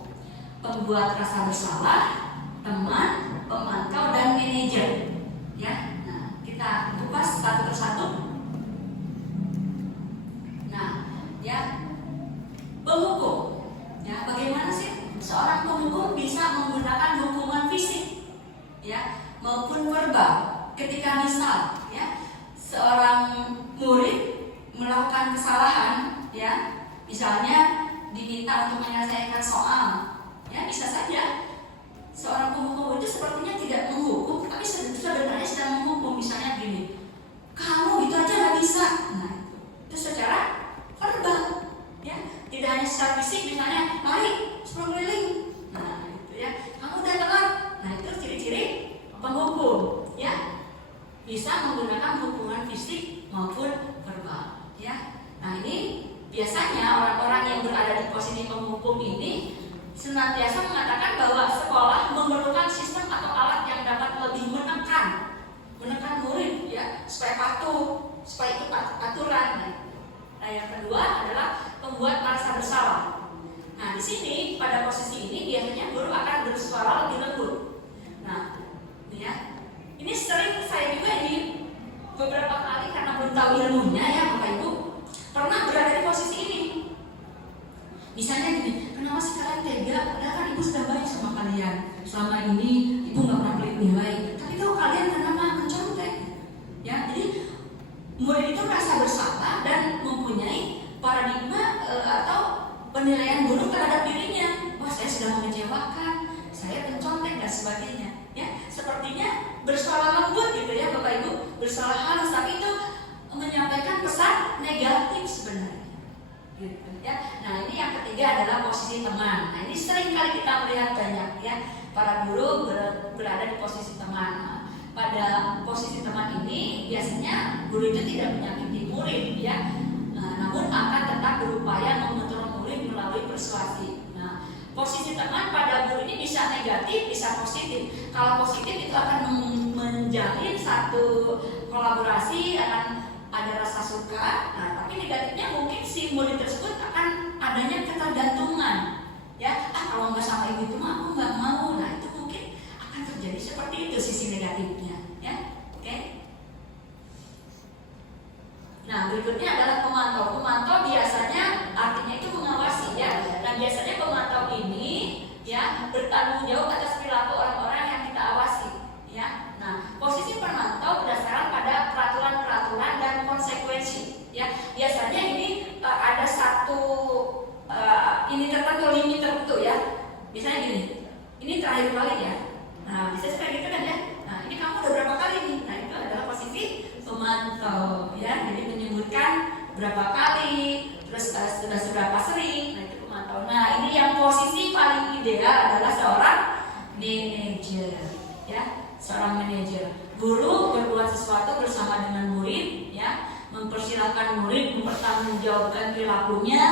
pembuat rasa bersalah, teman, pemantau, dan manajer. Ya, nah kita kupas satu persatu. Nah, ya, penghukum. Ya, bagaimana sih seorang penghukum bisa menggunakan hukuman fisik, ya, maupun verbal. Ketika misal, ya, seorang murid melakukan kesalahan, ya, misalnya diminta untuk menyelesaikan soal, ya, bisa saja seorang penghukum itu sepertinya tidak menghukum, tapi sebenarnya sedang menghukum. Misalnya gini, kamu gitu aja nggak bisa. Nah, itu secara verbal, ya, tidak hanya secara fisik. Misalnya, mari 10 keliling. Nah, itu ya, kamu udah telat. Nah, itu ciri-ciri penghukum, ya, bisa menggunakan hukuman fisik maupun verbal, ya. Nah, ini biasanya orang-orang yang berada di posisi penghukum ini senantiasa mengatakan bahwa sekolah memerlukan sistem atau alat yang dapat lebih menekan murid, ya, supaya patuh, supaya ikut aturan. Nah, yang kedua adalah pembuat merasa bersalah. Nah, di sini pada posisi ini biasanya guru akan bersuara lebih lembut. Nah, ya, ini sering saya juga di beberapa kali karena belum tahu ilmunya, ya, Bapak Ibu, pernah berada di posisi ini. Misalnya gini, kenapa sih kalian tega? Padahal kan ibu sudah baik sama kalian. Selama ini ibu nggak pernah pelit nilai, tapi kok kalian kenapa mencontek? Ya, jadi murid itu merasa bersalah dan mempunyai paradigma atau penilaian buruk terhadap dirinya. Wah, saya sudah mengecewakan, saya mencontek dan sebagainya. Ya, sepertinya bersuara lembut gitu ya Bapak Ibu, bersuara halus, tapi itu menyampaikan pesan negatif sebenarnya. Gitu, ya. Nah, ini yang ketiga adalah posisi teman. Nah, ini sering kali kita melihat banyak, ya, para guru berada di posisi teman. Nah, pada posisi teman ini biasanya guru itu tidak menyakiti murid, ya, namun akan tetap berupaya mengontrol murid melalui persuasi. Nah, posisi teman pada guru ini bisa negatif, bisa positif. Kalau positif itu akan menjalin satu kolaborasi, akan ada rasa suka. Nah, tapi negatifnya mungkin si murid tersebut akan adanya ketergantungan. Ya, kalau nggak sama ibu itu mah aku nggak mau. Nah, itu mungkin akan terjadi seperti itu sisi negatifnya. Ya, oke. Nah, berikutnya adalah pemantau. Pemantau biasanya artinya itu mengawasi ya. Dan biasanya pemantau ini ya bertanggung jawab atas perilaku orang-orang yang kita awasi ya. Nah, posisi pemantau berdasarkan pada peraturan-peraturan dan konsekuensi ya. Biasanya ini ada satu ini tertentu, limit tertentu ya. Misalnya gini, ini terakhir kali ya. Nah, bisa seperti gitu kan ya. Nah, ini kamu udah berapa kali nih? Nah, itu adalah posisi pemantau ya. Jadi menyebutkan berapa kali, terus sudah seberapa sering. Nah, itu pemantau. Nah, ini yang posisi paling ideal adalah seorang manajer ya. Seorang manajer. Guru berbuat sesuatu bersama dengan murid ya, mempersilahkan murid mempertanggungjawabkan perilakunya,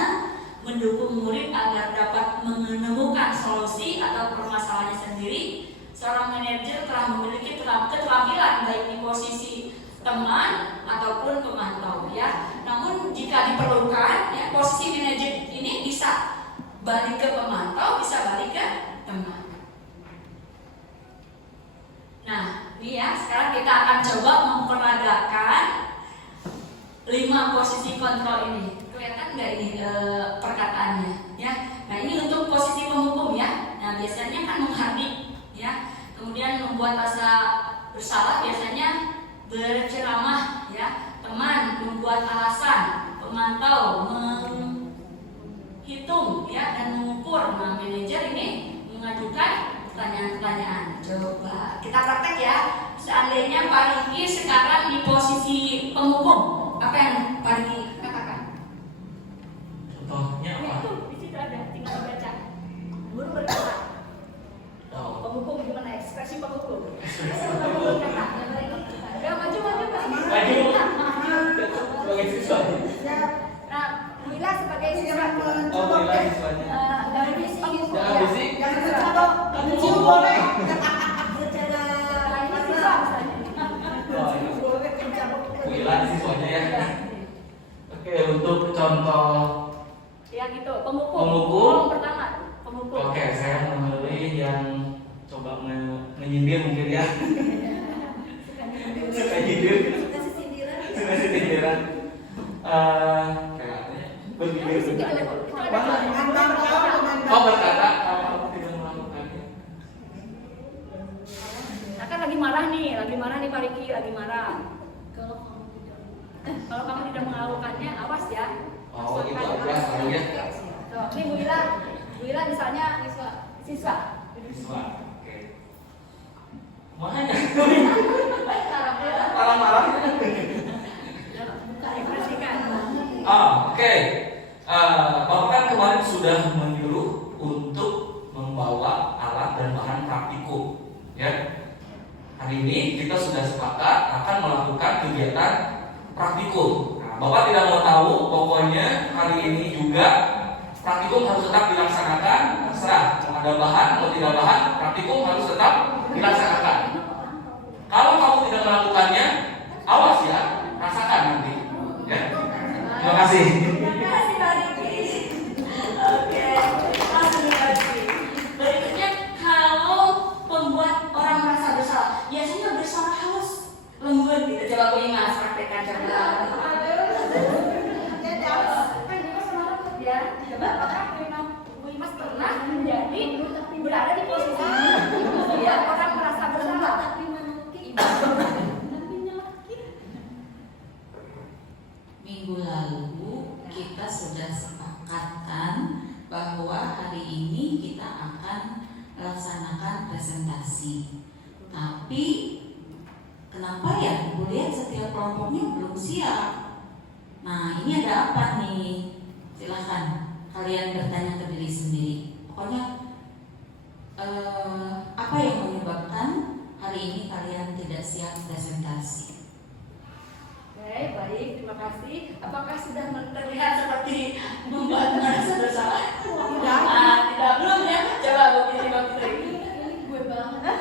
mendukung murid agar dapat menemukan solusi atau permasalahannya sendiri. Seorang manajer telah memiliki keterampilan baik di posisi teman ataupun pemantau ya. Namun jika diperlukan ya, posisi manajer ini bisa balik ke pemantau, bisa balik ke teman. Nah, ini ya, sekarang kita akan coba memperagakan 5 posisi kontrol ini. Kelihatan nggak ini perkataannya ya? Nah, ini untuk posisi penghukum ya. Nah, biasanya kan menghardik ya. Kemudian membuat rasa bersalah, biasanya berceramah ya. Teman membuat alasan, pemantau menghitung ya dan mengukur. Nah, manajer ini mengajukan pertanyaan-pertanyaan. Coba kita praktek ya. Seandainya Pak Riki sekarang di posisi penghukum, apa yang Pak Riki katakan? Contohnya apa? Itu di situ ada, tinggal baca. Guru berkata, penghukum gimana ekspresi penghukum? Penghukum kata, ya maju. Sebagai siswa. Nah, Mila sebagai siswa. Oh, Mila siswanya. Jangan bisik. Jangan bisik. Jangan tercampur. Cium boleh. Secara Ini siswa misalnya. Mila siswanya ya. Oke, untuk contoh Ya gitu, penghukum. Penghukum. Kolom pertama, penghukum. oke, saya memilih yang coba menyindir mungkin ya. Suka nyindir. kasih sindiran. Suka sindiran. Kayaknya berpikir bertanya. Oh, berkata kalau kamu tidak melakukannya. Nah kan lagi marah nih Pak Riki, lagi marah. Kalau kamu tidak melakukannya, awas ya. Oh, itu aja soalnya. Tuh, ini Bu Ila misalnya siswa. Oke. Makanya. Marah. Marah. Buka ekspresikan. Oke. Bapak kan kemarin sudah menyuruh untuk membawa alat dan bahan praktikum, ya. Hari ini kita sudah sepakat akan melakukan kegiatan praktikum. Nah, Bapak tidak mau tahu, pokoknya hari ini juga praktikum harus tetap dilaksanakan. Terserah mau ada bahan atau tidak bahan, praktikum harus tetap dilaksanakan. Kalau kamu tidak melakukannya, awas ya, rasakan nanti. Ya. Terima kasih. Terima kasih Pak Riki. Oke, langsung lagi. Berikutnya, kalau membuat orang merasa bersalah, biasanya bersuara halus, lembut gitu. Coba Bu Imas praktekkan coba. Ya, coba apakah Bu Imas pernah menjadi berada di posisi ya orang merasa bersalah tapi menukik Minggu lalu kita sudah sepakatkan bahwa hari ini kita akan melaksanakan presentasi. Tapi kenapa ya? Ibu lihat setiap kelompoknya belum siap. Nah, ini ada apa nih? Silahkan kalian bertanya ke diri sendiri. Pokoknya apa yang menyebabkan hari ini kalian tidak siap presentasi? Oke, baik, terima kasih. Apakah sudah terlihat seperti membuat merasa bersalah? Tidak, belum ya. Coba Bu Putri. Ini gue banget.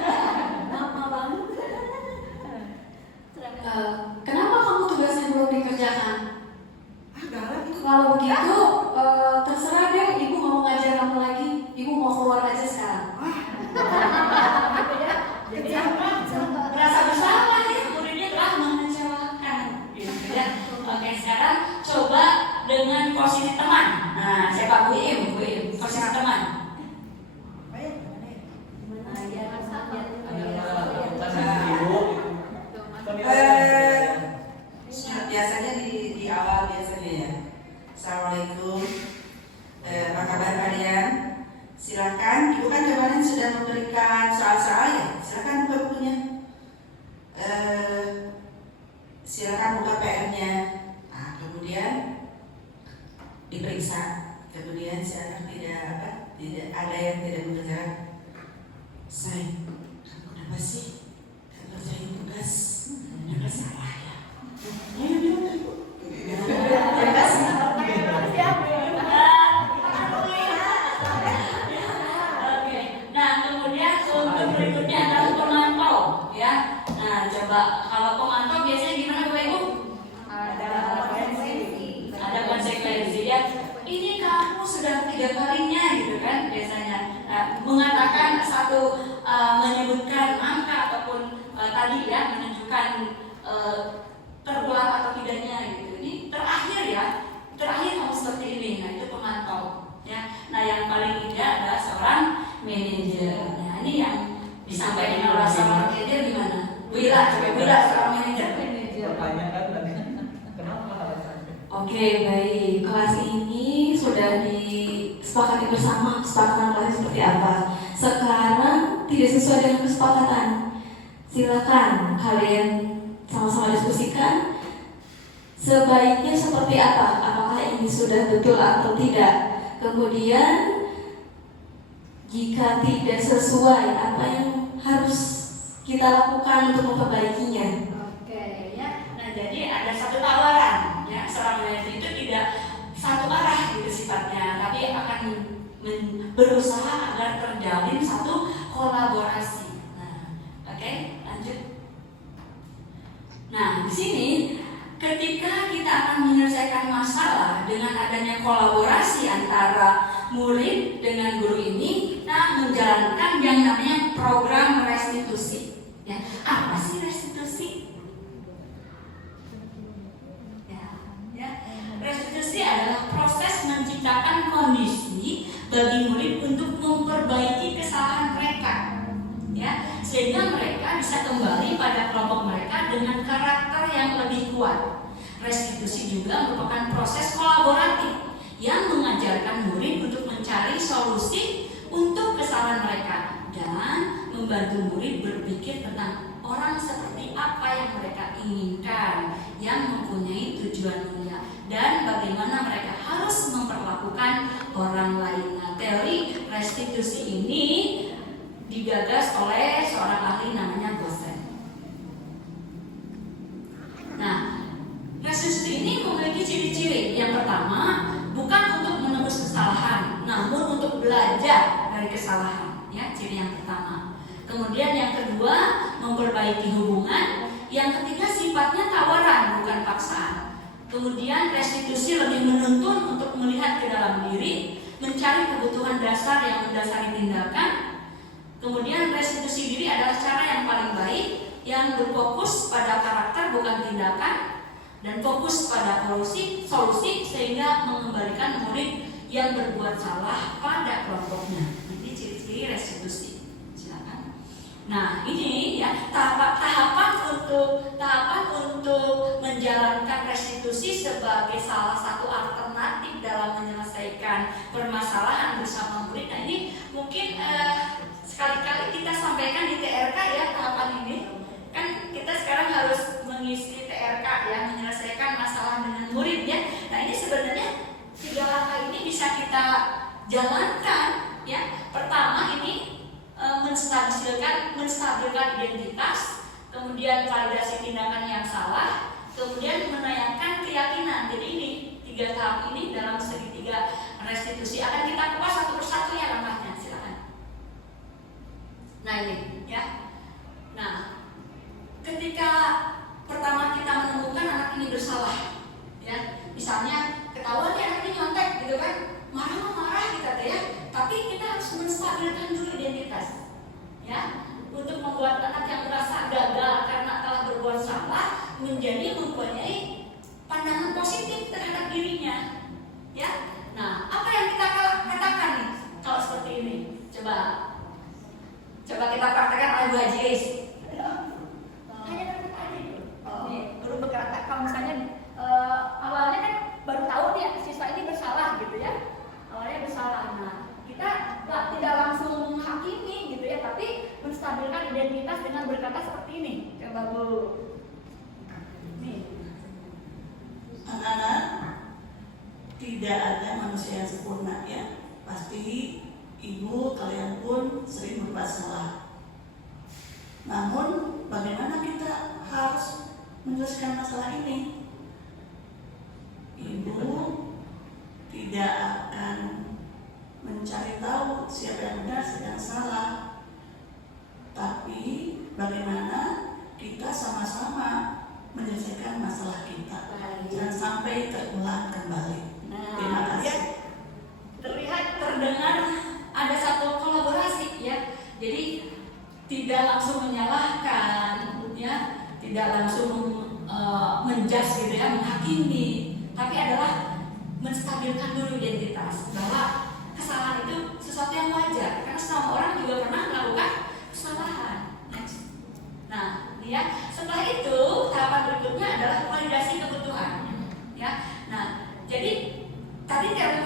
Coba kalau pemantau biasanya gimana Bapak Ibu? Ada konsekuensi ya. Ini kamu sudah 3 kalinya gitu kan biasanya. Nah, mengatakan satu menyebutkan angka ataupun tadi ya menunjukkan terbelah atau tidaknya gitu. Ini terakhir kamu seperti ini. Nah itu pemantau ya. Nah yang paling indah adalah seorang manajer. Nah ini yang disampaikan oleh seorang manajer gimana? Wira seorang manajer. Pertanyaan tadi kenapa alasannya? Oke, baik. Kelas ini sudah disepakati bersama, kesepakatan kelas seperti apa. Sekarang tidak sesuai dengan kesepakatan. Silakan kalian sama-sama diskusikan sebaiknya seperti apa. Apakah ini sudah betul atau tidak. Kemudian jika tidak sesuai, apa yang harus kita lakukan untuk memperbaikinya. Oke ya. Nah jadi ada satu tawaran ya, seorang manajer itu tidak satu arah gitu sifatnya, tapi akan berusaha agar terjalin satu kolaborasi. Nah, oke, lanjut. Nah, di sini ketika kita akan menyelesaikan masalah dengan adanya kolaborasi antara murid dengan guru ini, kita menjalankan yang namanya program restitusi. Ya, apa sih restitusi? Restitusi adalah proses menciptakan kondisi bagi murid untuk memperbaiki kesalahan mereka, ya, sehingga mereka bisa kembali pada kelompok mereka dengan karakter yang lebih kuat. Restitusi juga merupakan proses kolaboratif yang mengajarkan murid untuk mencari solusi untuk kesalahan mereka dan membantu murid berpikir tentang orang seperti apa yang mereka inginkan, yang mempunyai tujuan mulia, dan bagaimana mereka harus memperlakukan orang lain. Nah, teori restitusi ini digagas oleh seorang ahli namanya Gosen. Nah, restitusi ini memiliki ciri-ciri. Yang pertama, bukan untuk menebus kesalahan, namun untuk belajar dari kesalahan. Ya, ciri yang pertama. Kemudian yang kedua, memperbaiki hubungan. Yang ketiga, sifatnya tawaran, bukan paksaan. Kemudian restitusi lebih menuntun untuk melihat ke dalam diri, mencari kebutuhan dasar yang mendasari tindakan. Kemudian restitusi diri adalah cara yang paling baik, yang berfokus pada karakter bukan tindakan, dan fokus pada solusi sehingga mengembalikan murid yang berbuat salah pada kelompoknya. Ini ciri-ciri restitusi. Nah ini ya tahapan untuk menjalankan restitusi sebagai salah satu alternatif dalam menyelesaikan permasalahan bersama murid. Nah ini mungkin sekali-kali kita sampaikan di TRK ya tahapan ini. Kan kita sekarang harus mengisi TRK ya, menyelesaikan masalah dengan murid ya. Nah ini sebenarnya 3 langkah ini bisa kita jalankan ya. Pertama ini menstabilkan identitas, kemudian validasi tindakan yang salah, kemudian menanyakan keyakinan. Jadi ini 3 tahap ini dalam segitiga restitusi akan kita kupas satu persatu ya langkahnya. Silakan. Nah ini ya. Nah ketika pertama kita menemukan anak ini bersalah, ya misalnya ketahuan ya anak ini nyontek gitu kan, marah kita ya. Tapi kita harus menstabilkan dulu identitas, ya, untuk membuat anak yang merasa gagal karena telah berbuat salah menjadi mempunyai pandangan positif terhadap dirinya, ya. Nah, apa yang kita katakan nih kalau seperti ini? Coba kita praktekkan oleh Bu Haji Is. Perlu berkata kalau misalnya awalnya kan baru tahu nih siswa ini bersalah gitu ya, awalnya bersalah. Nah kita tidak langsung menghakimi gitu ya, tapi menstabilkan identitas dengan berkata seperti ini. Coba Bu. Nih. Anak-anak, tidak ada manusia yang sempurna ya. Pasti ibu kalian pun sering berbuat salah. Namun bagaimana kita harus menyelesaikan masalah ini? Ibu tidak akan mencari tahu siapa yang benar, siapa yang salah. Tapi bagaimana kita sama-sama menyelesaikan masalah kita. Jangan sampai terulang kembali. Terima Nah, kasih. ya, terlihat terdengar ada satu kolaborasi ya. Jadi tidak langsung menyalahkan ya, tidak langsung menjudge gitu ya, menghakimi, tapi adalah menstabilkan dulu identitas bahwa kesalahan itu sesuatu yang wajar karena semua orang juga pernah melakukan kesalahan. Next. Nah, ini ya. Setelah itu tahapan berikutnya adalah validasi kebutuhan. Ya. Nah, jadi tadi teori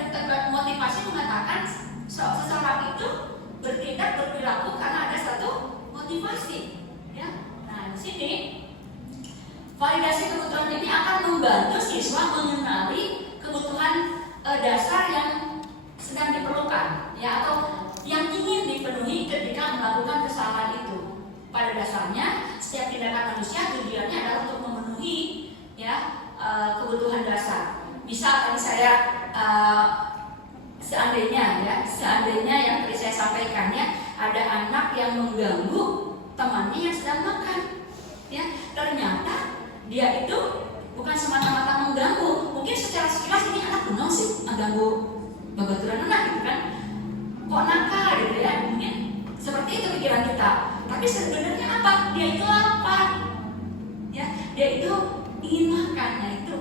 motivasi mengatakan seseorang itu bertindak berperilaku karena ada satu motivasi. Ya. Nah, di sini validasi kebutuhan ini akan membantu siswa mengenali kebutuhan dasar yang sedang diperlukan, ya, atau yang ingin dipenuhi ketika melakukan kesalahan itu. Pada dasarnya, setiap tindakan manusia tujuannya adalah untuk memenuhi ya kebutuhan dasar. Misal tadi saya seandainya yang tadi saya sampaikan ya, ada anak yang mengganggu temannya yang sedang makan, ya, ternyata dia itu bukan semata-mata mengganggu. Mungkin secara sekilas ini anak kuno sih, mengganggu babaturan anak gitu kan, kok nakal gitu ya, mungkin seperti itu pikiran kita. Tapi sebenarnya apa? Dia itu lapar, ya, dia itu ingin makan, nah itu,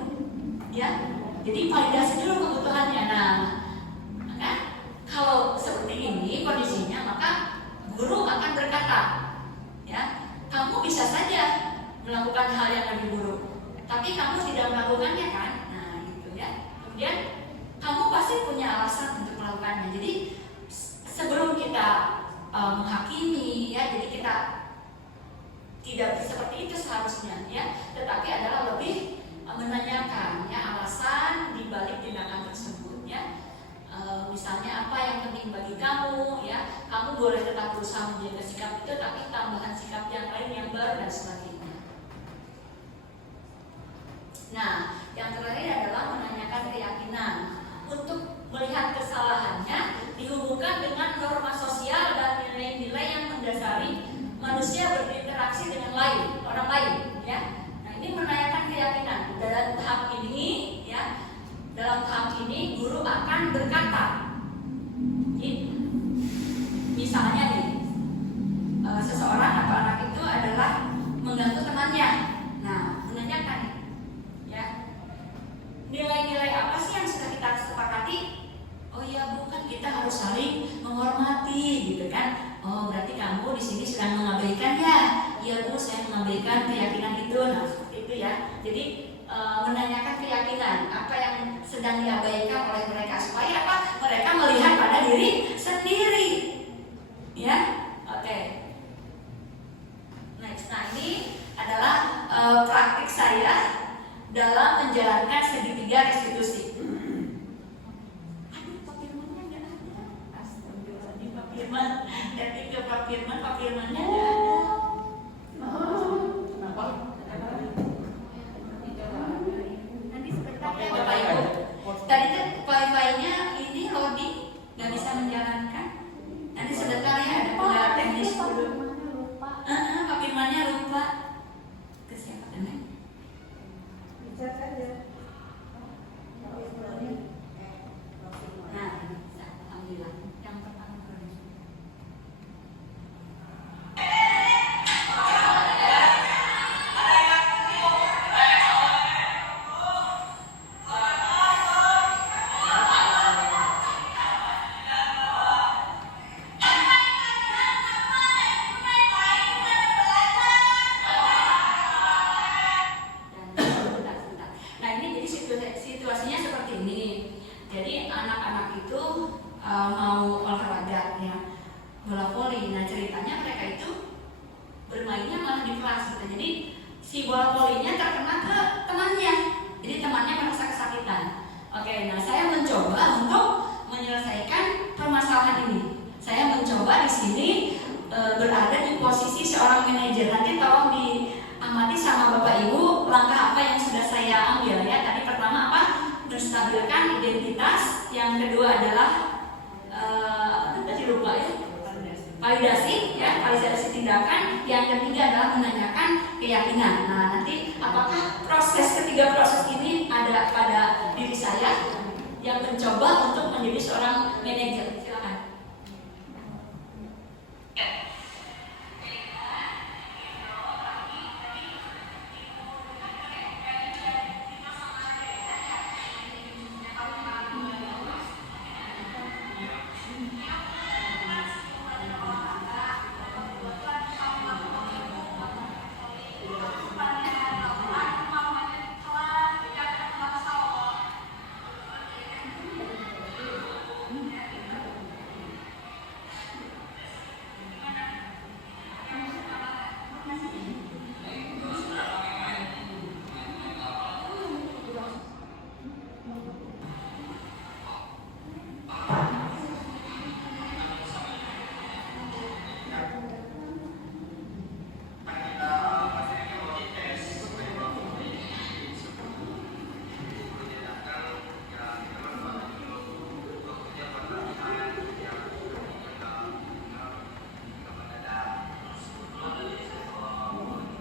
ya. Jadi validasi dulu kebutuhannya. Nah, kan kalau seperti ini kondisinya, maka guru akan berkata, ya, kamu bisa saja melakukan hal yang lebih buruk, tapi kamu tidak melakukannya kan? Nah, gitu ya. Kemudian kamu pasti punya alasan untuk melakukannya. Jadi sebelum kita menghakimi, ya, jadi kita tidak seperti itu seharusnya, ya. Tetapi adalah lebih menanyakan, ya, alasan di balik tindakan tersebut, ya. Misalnya apa yang penting bagi kamu, ya, kamu boleh tetap berusaha menjaga sikap itu, tapi tambahan sikap yang lain yang baru dan sebagainya. Nah, yang terakhir adalah menanyakan keyakinan. Untuk melihat kesalahannya dihubungkan dengan norma sosial dan nilai-nilai yang mendasari manusia berinteraksi dengan orang lain, ya. Nah, ini menanyakan keyakinan. Dalam tahap ini, ya, dalam tahap ini guru akan berkata, misalnya nih, seseorang atau anak itu adalah mengganggu temannya. Nah, menanyakan, ya, nilai-nilai apa sih yang sudah kita sepakati? Oh ya, bukan, kita harus saling menghormati, gitu kan? Oh, berarti kamu di sini sedang mengabaikan ya? Iya Bu, saya mengabaikan keyakinan itu. Nah, seperti itu ya. Jadi menanyakan keyakinan apa yang sedang diabaikan oleh mereka supaya apa? Mereka melihat pada diri sendiri, ya. Oke. Next, nah ini adalah praktik saya dalam menjalankan segitiga restitusi. Aduh, Pak Firmannya nggak ada. Astagfirullahaladzim, Pak Firman. Jadi ke Pak Firmannya nggak ada. Kenapa? Nanti sebentar ya Bapak Ibu. Tadi kan wifi-nya ini loading, nggak bisa menjalankan. Nanti sebentar ya, ada kendala teknis dulu. Pak Firmannya lupa. Ke siapa teman? Nah, alhamdulillah. Yang pertama dulu. Nah, ini jadi situasinya seperti ini. Jadi anak-anak itu mau olahraga, ya, bola voli. Nah, ceritanya mereka itu bermainnya malah di kelas gitu. Jadi si bola volinya terkena ke temannya. Jadi temannya merasa kesakitan. Oke, nah saya mencoba untuk menyelesaikan permasalahan ini. Saya mencoba di sini berada di posisi seorang manajer. Nanti tolong diamati sama Bapak Ibu langkah apa yang sudah saya ambil, ya. Tadi pertama apa? Menstabilkan identitas. Yang kedua adalah tadi lupa ya. Validasi, ya, validasi tindakan. yang ketiga adalah menanyakan keyakinan. Nah, nanti apakah ketiga proses ini ada pada diri saya yang mencoba untuk menjadi seorang manajer? Silakan.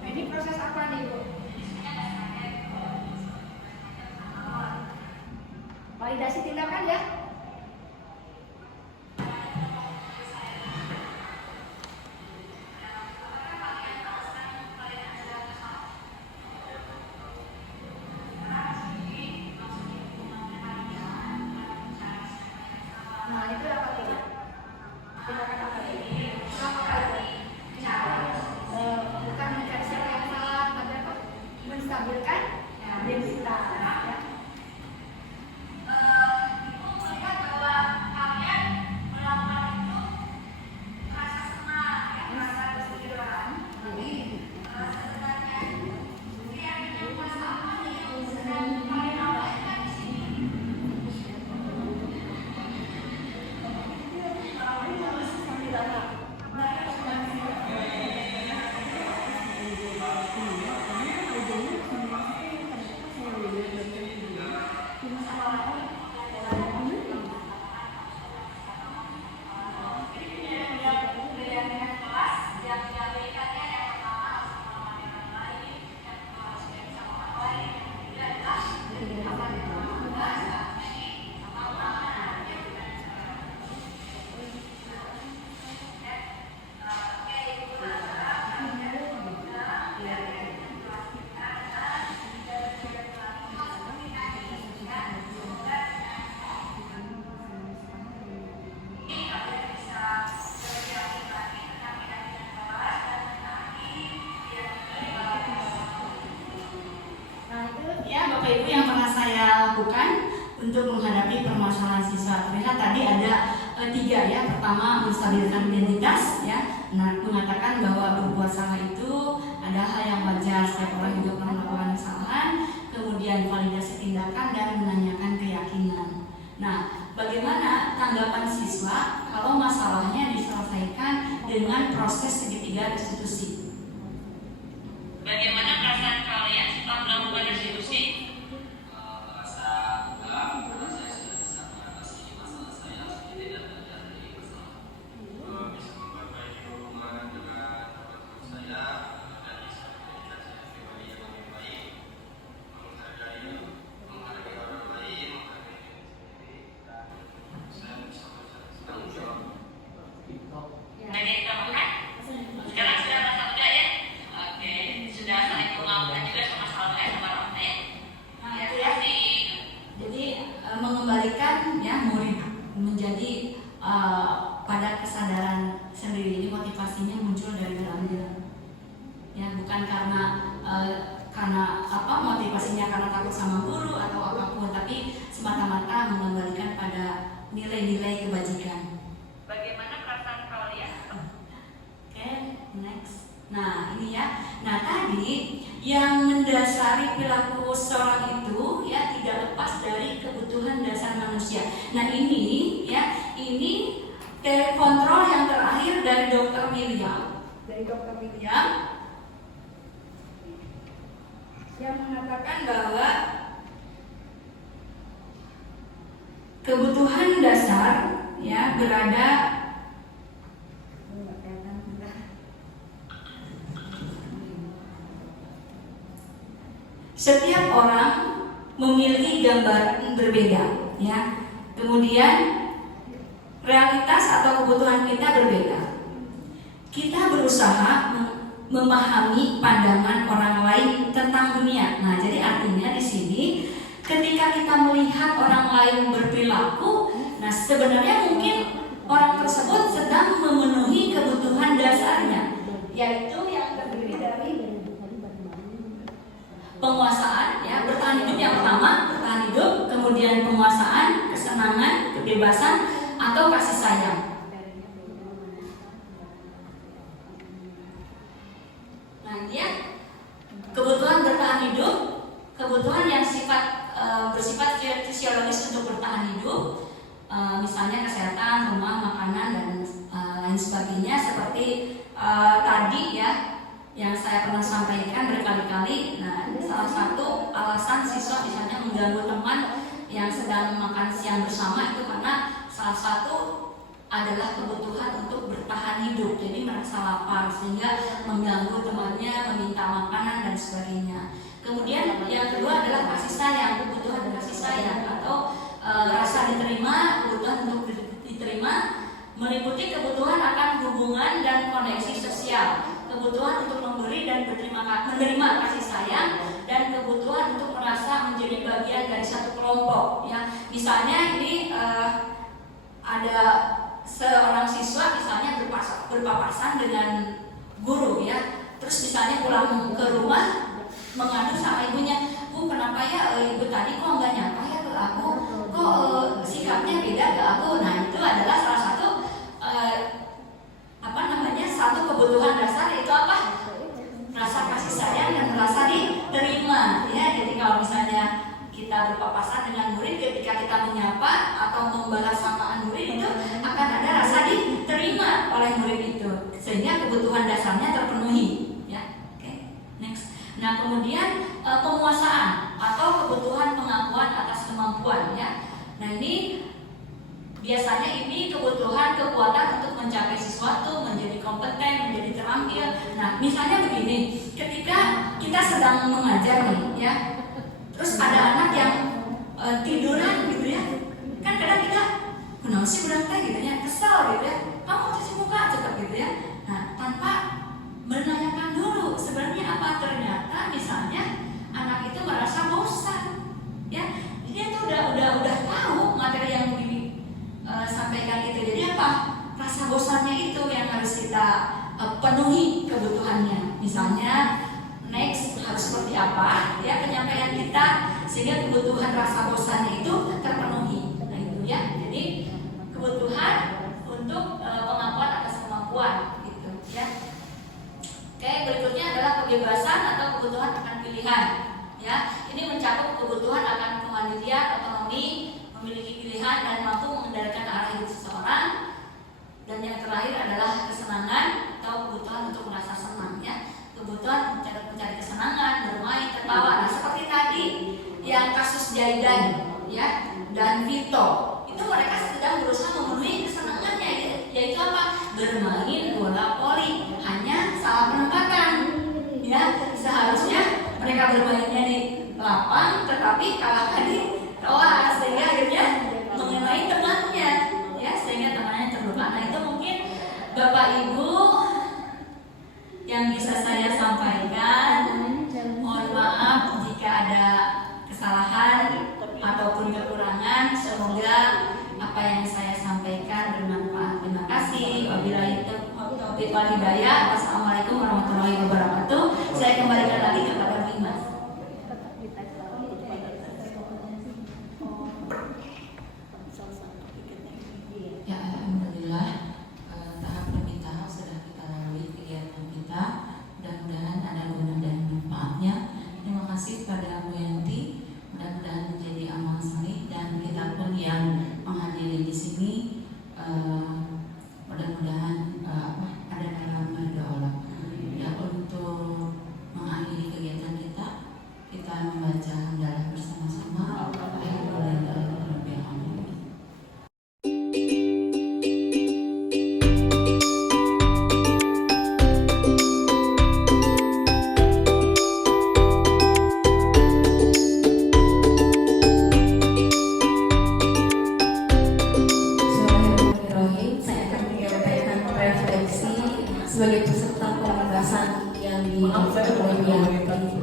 Ini proses apa nih, Bu? Validasi tindakan ya? Nah, itu apa tuh? Tindakan apa tuh? Bukan mencari siapa yang salah, tapi apa? Menstabilkan densitas ya. Bapak Ibu yang pernah saya lakukan untuk menghadapi permasalahan siswa. Terlihat tadi ada 3 ya. Pertama, menstabilkan identitas ya. Nah, mengatakan bahwa berbuat salah itu ada hal yang wajar, setiap orang juga pernah melakukan kesalahan. Kemudian validasi tindakan dan menanyakan keyakinan. Nah, bagaimana tanggapan siswa kalau masalahnya diselesaikan dengan proses segitiga restitusi? Bagaimana perasaan kalian setelah melakukan restitusi? Mengembalikan ya murid menjadi pada kesadaran sendiri. Jadi motivasinya muncul dari dalamnya ya, bukan karena motivasinya karena takut sama guru atau apapun, tapi semata-mata mengembalikan pada nilai-nilai kebajikan. Bagaimana perasaan kalian? Oke, next. Nah ini ya. Nah tadi yang mendasari perilaku seseorang itu ya tidak lepas dari kebutuhan dasar manusia. Nah ini ya, ini kontrol yang terakhir dari Dr. William. Yang mengatakan bahwa kebutuhan dasar ya berada Setiap orang memiliki gambaran berbeda, ya. Kemudian realitas atau kebutuhan kita berbeda. Kita berusaha memahami pandangan orang lain tentang dunia. Nah, jadi artinya di sini ketika kita melihat orang lain berperilaku, nah sebenarnya mungkin orang tersebut sedang memenuhi kebutuhan dasarnya, yaitu yang terdiri dari penguasaan, ya, bertahan hidup yang pertama, bertahan hidup, kemudian penguasaan, kesenangan, kebebasan, atau kasih sayang. Nah, dia kebutuhan bertahan hidup, kebutuhan yang bersifat fisiologis untuk bertahan hidup, misalnya kesehatan, rumah, makanan, dan lain sebagainya, seperti tadi ya yang saya pernah sampaikan berkali-kali. Nah, salah satu alasan siswa misalnya mengganggu teman yang sedang makan siang bersama itu karena salah satu adalah kebutuhan untuk bertahan hidup, jadi merasa lapar sehingga mengganggu temannya, meminta makanan dan sebagainya. Kemudian yang kedua adalah kasih sayang, kebutuhan kasih sayang atau rasa diterima, kebutuhan untuk diterima, meliputi kebutuhan akan hubungan dan koneksi sosial, kebutuhan untuk memberi dan menerima kasih sayang, dan kebutuhan untuk merasa menjadi bagian dari satu kelompok. Ya, misalnya ini ada seorang siswa misalnya berpapasan dengan guru, ya, terus misalnya pulang ke rumah mengadu sama ibunya, Bu, kenapa ya ibu tadi kok nggak nyapa ya ke aku, kok sikapnya beda ke aku. Nah, itu adalah salah satu satu kebutuhan dasar, itu apa? Rasa kasih sayang dan merasa diterima, ya. Jadi kalau misalnya kita berpapasan dengan murid, ketika kita menyapa atau membalas sapaan murid, itu akan ada rasa diterima oleh murid itu, sehingga kebutuhan dasarnya terpenuhi, ya. Oke, next. Nah, kemudian penguasaan atau kebutuhan pengakuan atas kemampuan, ya. Nah, ini biasanya ini kebutuhan kekuatan untuk mencapai sesuatu, menjadi kompeten, menjadi terampil. Nah, misalnya begini, ketika kita sedang mengajar nih, ya, terus ada anak yang tiduran gitu ya, kan kadang kita kenapa sih budak teh gitu ya, kesel gitu ya, kamu cuci muka cepat gitu ya. Nah, tanpa menanyakan dulu sebenarnya apa, ternyata misalnya anak itu merasa bosan, ya, dia tuh udah tahu materi yang sampaikan itu. Jadi apa? Rasa bosannya itu yang harus kita penuhi kebutuhannya. Misalnya next harus seperti apa ya penyampaian kita sehingga kebutuhan rasa bosannya itu terpenuhi. Nah, itu ya. Jadi kebutuhan untuk pengakuan atas kemampuan gitu ya. Oke, berikutnya adalah kebebasan atau kebutuhan akan pilihan. Ya, ini mencakup kebutuhan akan kemandirian, otonomi, memiliki pilihan dan mampu mengendalikan arah hidup seseorang. Dan yang terakhir adalah kesenangan atau kebutuhan untuk merasa senang, ya. Kebutuhan mencari kesenangan, bermain, tertawa. Nah, seperti tadi yang kasus Jaidan, ya, dan Vito, itu mereka sedang berusaha memenuhi kesenangannya, yaitu apa? Bermain bola voli, hanya salah penempatan, ya. Seharusnya mereka bermainnya di lapang, tetapi kalah di kelas, sehingga akhirnya mengenai temannya, ya, sehingga temannya terluka. Nah, itu mungkin Bapak Ibu yang bisa saya sampaikan. Mohon maaf jika ada kesalahan ataupun kekurangan. Semoga apa yang saya sampaikan bermanfaat. Terima kasih. Wabillahi taufiq wal hidayah. Wassalamualaikum warahmatullahi wabarakatuh. Saya kembalikan lagi kepada Dimas. Ya, alhamdulillah, tahap demi tahap sudah kita lalui kegiatan kita. Mudah-mudahan ada guna dan manfaatnya. Terima kasih kepada Bu Yanti. Mudah-mudahan menjadi amal saleh dan kita pun yang menghadiri di sini mudah-mudahan ada dalam ridho Allah. Ya, yang ditemui Wiyanti.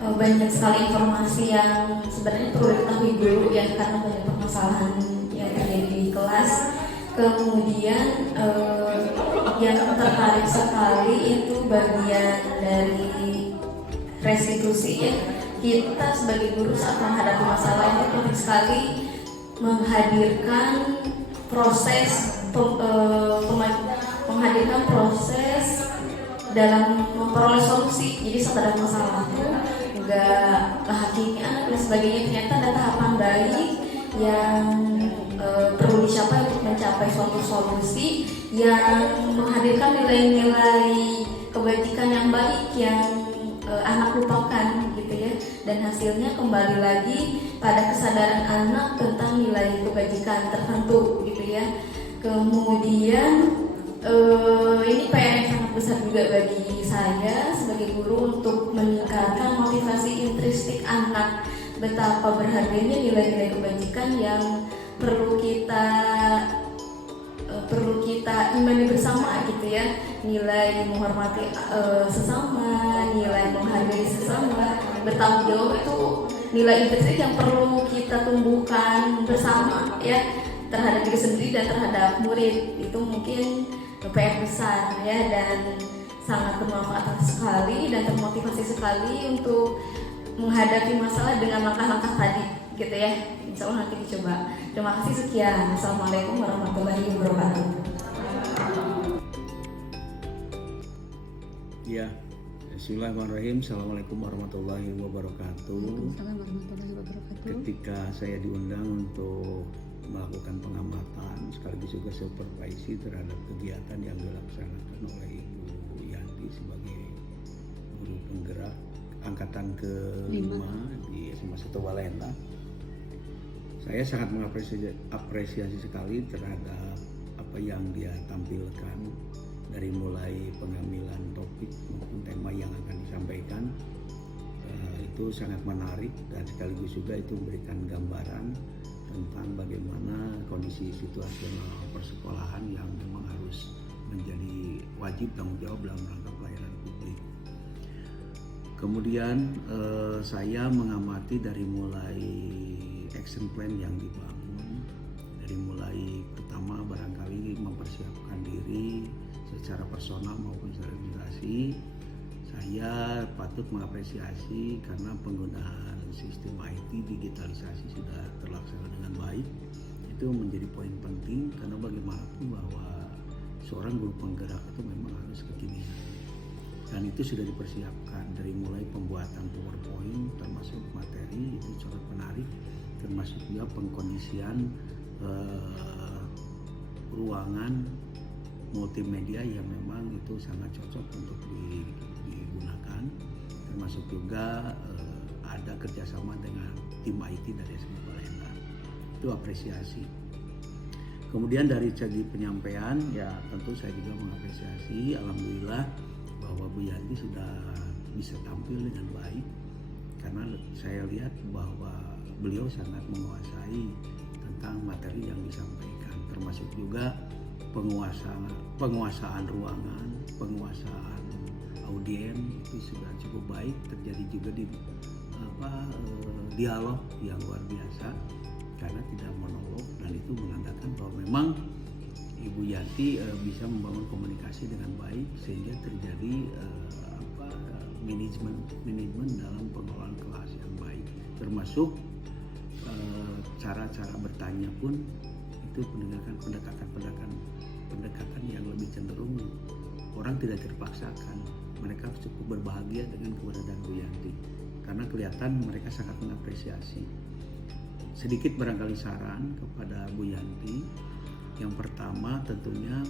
Banyak sekali informasi yang sebenarnya perlu diketahui guru ya, karena banyak permasalahan yang terjadi di kelas. Kemudian yang tertarik sekali itu bagian dari restitusi ya. Kita sebagai guru saat menghadapi masalah itu penting sekali menghadirkan proses dalam memperoleh solusi. Jadi setelah masalah itu enggak kehakikan dan sebagainya, ternyata ada tahapan baik yang perlu dicapai untuk mencapai suatu solusi yang menghadirkan nilai-nilai kebajikan yang baik yang anak lupakan gitu ya, dan hasilnya kembali lagi pada kesadaran anak tentang nilai kebajikan tertentu gitu ya. Kemudian ini PR yang sangat besar juga bagi saya sebagai guru untuk meningkatkan motivasi intrinsik anak, betapa berharganya nilai-nilai kebajikan yang perlu kita imani bersama gitu ya. Nilai menghormati sesama, nilai menghargai sesama, bertanggung jawab itu nilai intrinsik yang perlu kita tumbuhkan bersama ya, terhadap diri sendiri dan terhadap murid. Itu mungkin PR besar ya, dan sangat bermanfaat sekali dan termotivasi sekali untuk menghadapi masalah dengan langkah-langkah tadi gitu ya. Insya Allah nanti dicoba. Terima kasih, sekian. Assalamualaikum warahmatullahi wabarakatuh. Ya, bismillahirrahmanirrahim. Assalamualaikum warahmatullahi wabarakatuh. Ketika saya diundang untuk melakukan pengamatan sekaligus juga supervisi terhadap kegiatan yang dilaksanakan oleh Ibu Yanti sebagai guru penggerak angkatan ke-5 di SMA 1 Walenda, saya sangat mengapresiasi sekali terhadap apa yang dia tampilkan, dari mulai pengambilan topik maupun tema yang akan disampaikan. Itu sangat menarik dan sekaligus juga itu memberikan gambaran tentang bagaimana kondisi situasional persekolahan yang memang harus menjadi wajib tanggung jawab dalam rangka pelayanan publik. Kemudian saya mengamati dari mulai action plan yang dibangun, dari mulai pertama barangkali mempersiapkan diri secara personal maupun secara organisasi. Saya patut mengapresiasi karena penggunaan sistem IT digitalisasi sudah terlaksana dengan baik. Itu menjadi poin penting karena bagaimanapun bahwa seorang guru penggerak itu memang harus kekinian. Dan itu sudah dipersiapkan dari mulai pembuatan PowerPoint termasuk materi, itu sangat menarik, termasuk juga pengkondisian ruangan multimedia yang memang itu sangat cocok untuk digunakan, termasuk juga ada kerjasama dengan tim IT dari SMA Walenda. Itu apresiasi. Kemudian dari segi penyampaian, ya tentu saya juga mengapresiasi, alhamdulillah bahwa Bu Yanti sudah bisa tampil dengan baik, karena saya lihat bahwa beliau sangat menguasai tentang materi yang disampaikan, termasuk juga penguasaan ruangan, penguasaan audien itu sudah cukup baik, terjadi juga di dialog yang luar biasa karena tidak monolog, dan itu menandakan bahwa memang Ibu Yanti bisa membangun komunikasi dengan baik sehingga terjadi manajemen dalam pengelolaan kelas yang baik, termasuk cara-cara bertanya pun itu pendekatan yang lebih cenderung orang tidak terpaksakan, mereka cukup berbahagia dengan keberadaan Bu Yanti karena kelihatan mereka sangat mengapresiasi. Sedikit barangkali saran kepada Bu Yanti, yang pertama tentunya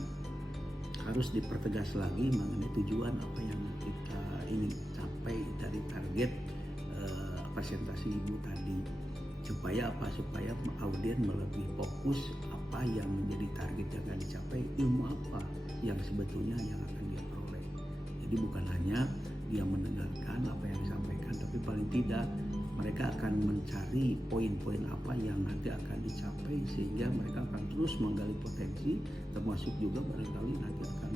harus dipertegas lagi mengenai tujuan apa yang kita ingin capai dari target presentasi Ibu tadi. Supaya audien lebih fokus apa yang menjadi target yang akan dicapai, ilmu apa yang sebetulnya yang akan dia peroleh. Jadi bukan hanya dia mendengarkan apa yang disampaikan, tapi paling tidak mereka akan mencari poin-poin apa yang nanti akan dicapai, sehingga mereka akan terus menggali potensi, termasuk juga barangkali nanti akan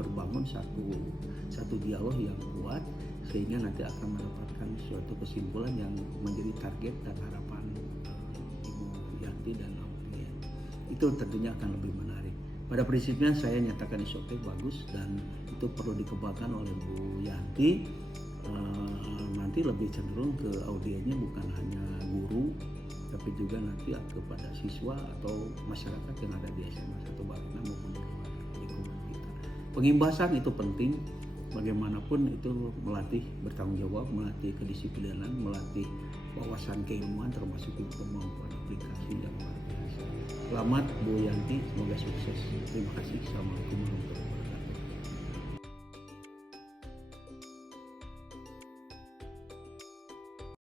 terbangun satu dialog yang kuat sehingga nanti akan mendapatkan suatu kesimpulan yang menjadi target dan harapan Ibu Yanti dan Audi. Itu tentunya akan lebih menarik. Pada prinsipnya saya nyatakan SOP bagus dan itu perlu dikembangkan oleh Bu Yanti. Nanti lebih cenderung ke audiennya bukan hanya guru tapi juga nanti kepada siswa atau masyarakat yang ada di SMA 1 Barina maupun di luar lingkungan kita. Pengimbasan itu penting, bagaimanapun itu melatih bertanggung jawab, melatih kedisiplinan, melatih wawasan keilmuan termasuk kemampuan aplikasi yang luar biasa. Selamat Bu Yanti, semoga sukses. Terima kasih. Assalamualaikum warahmatullahi wabarakatuh.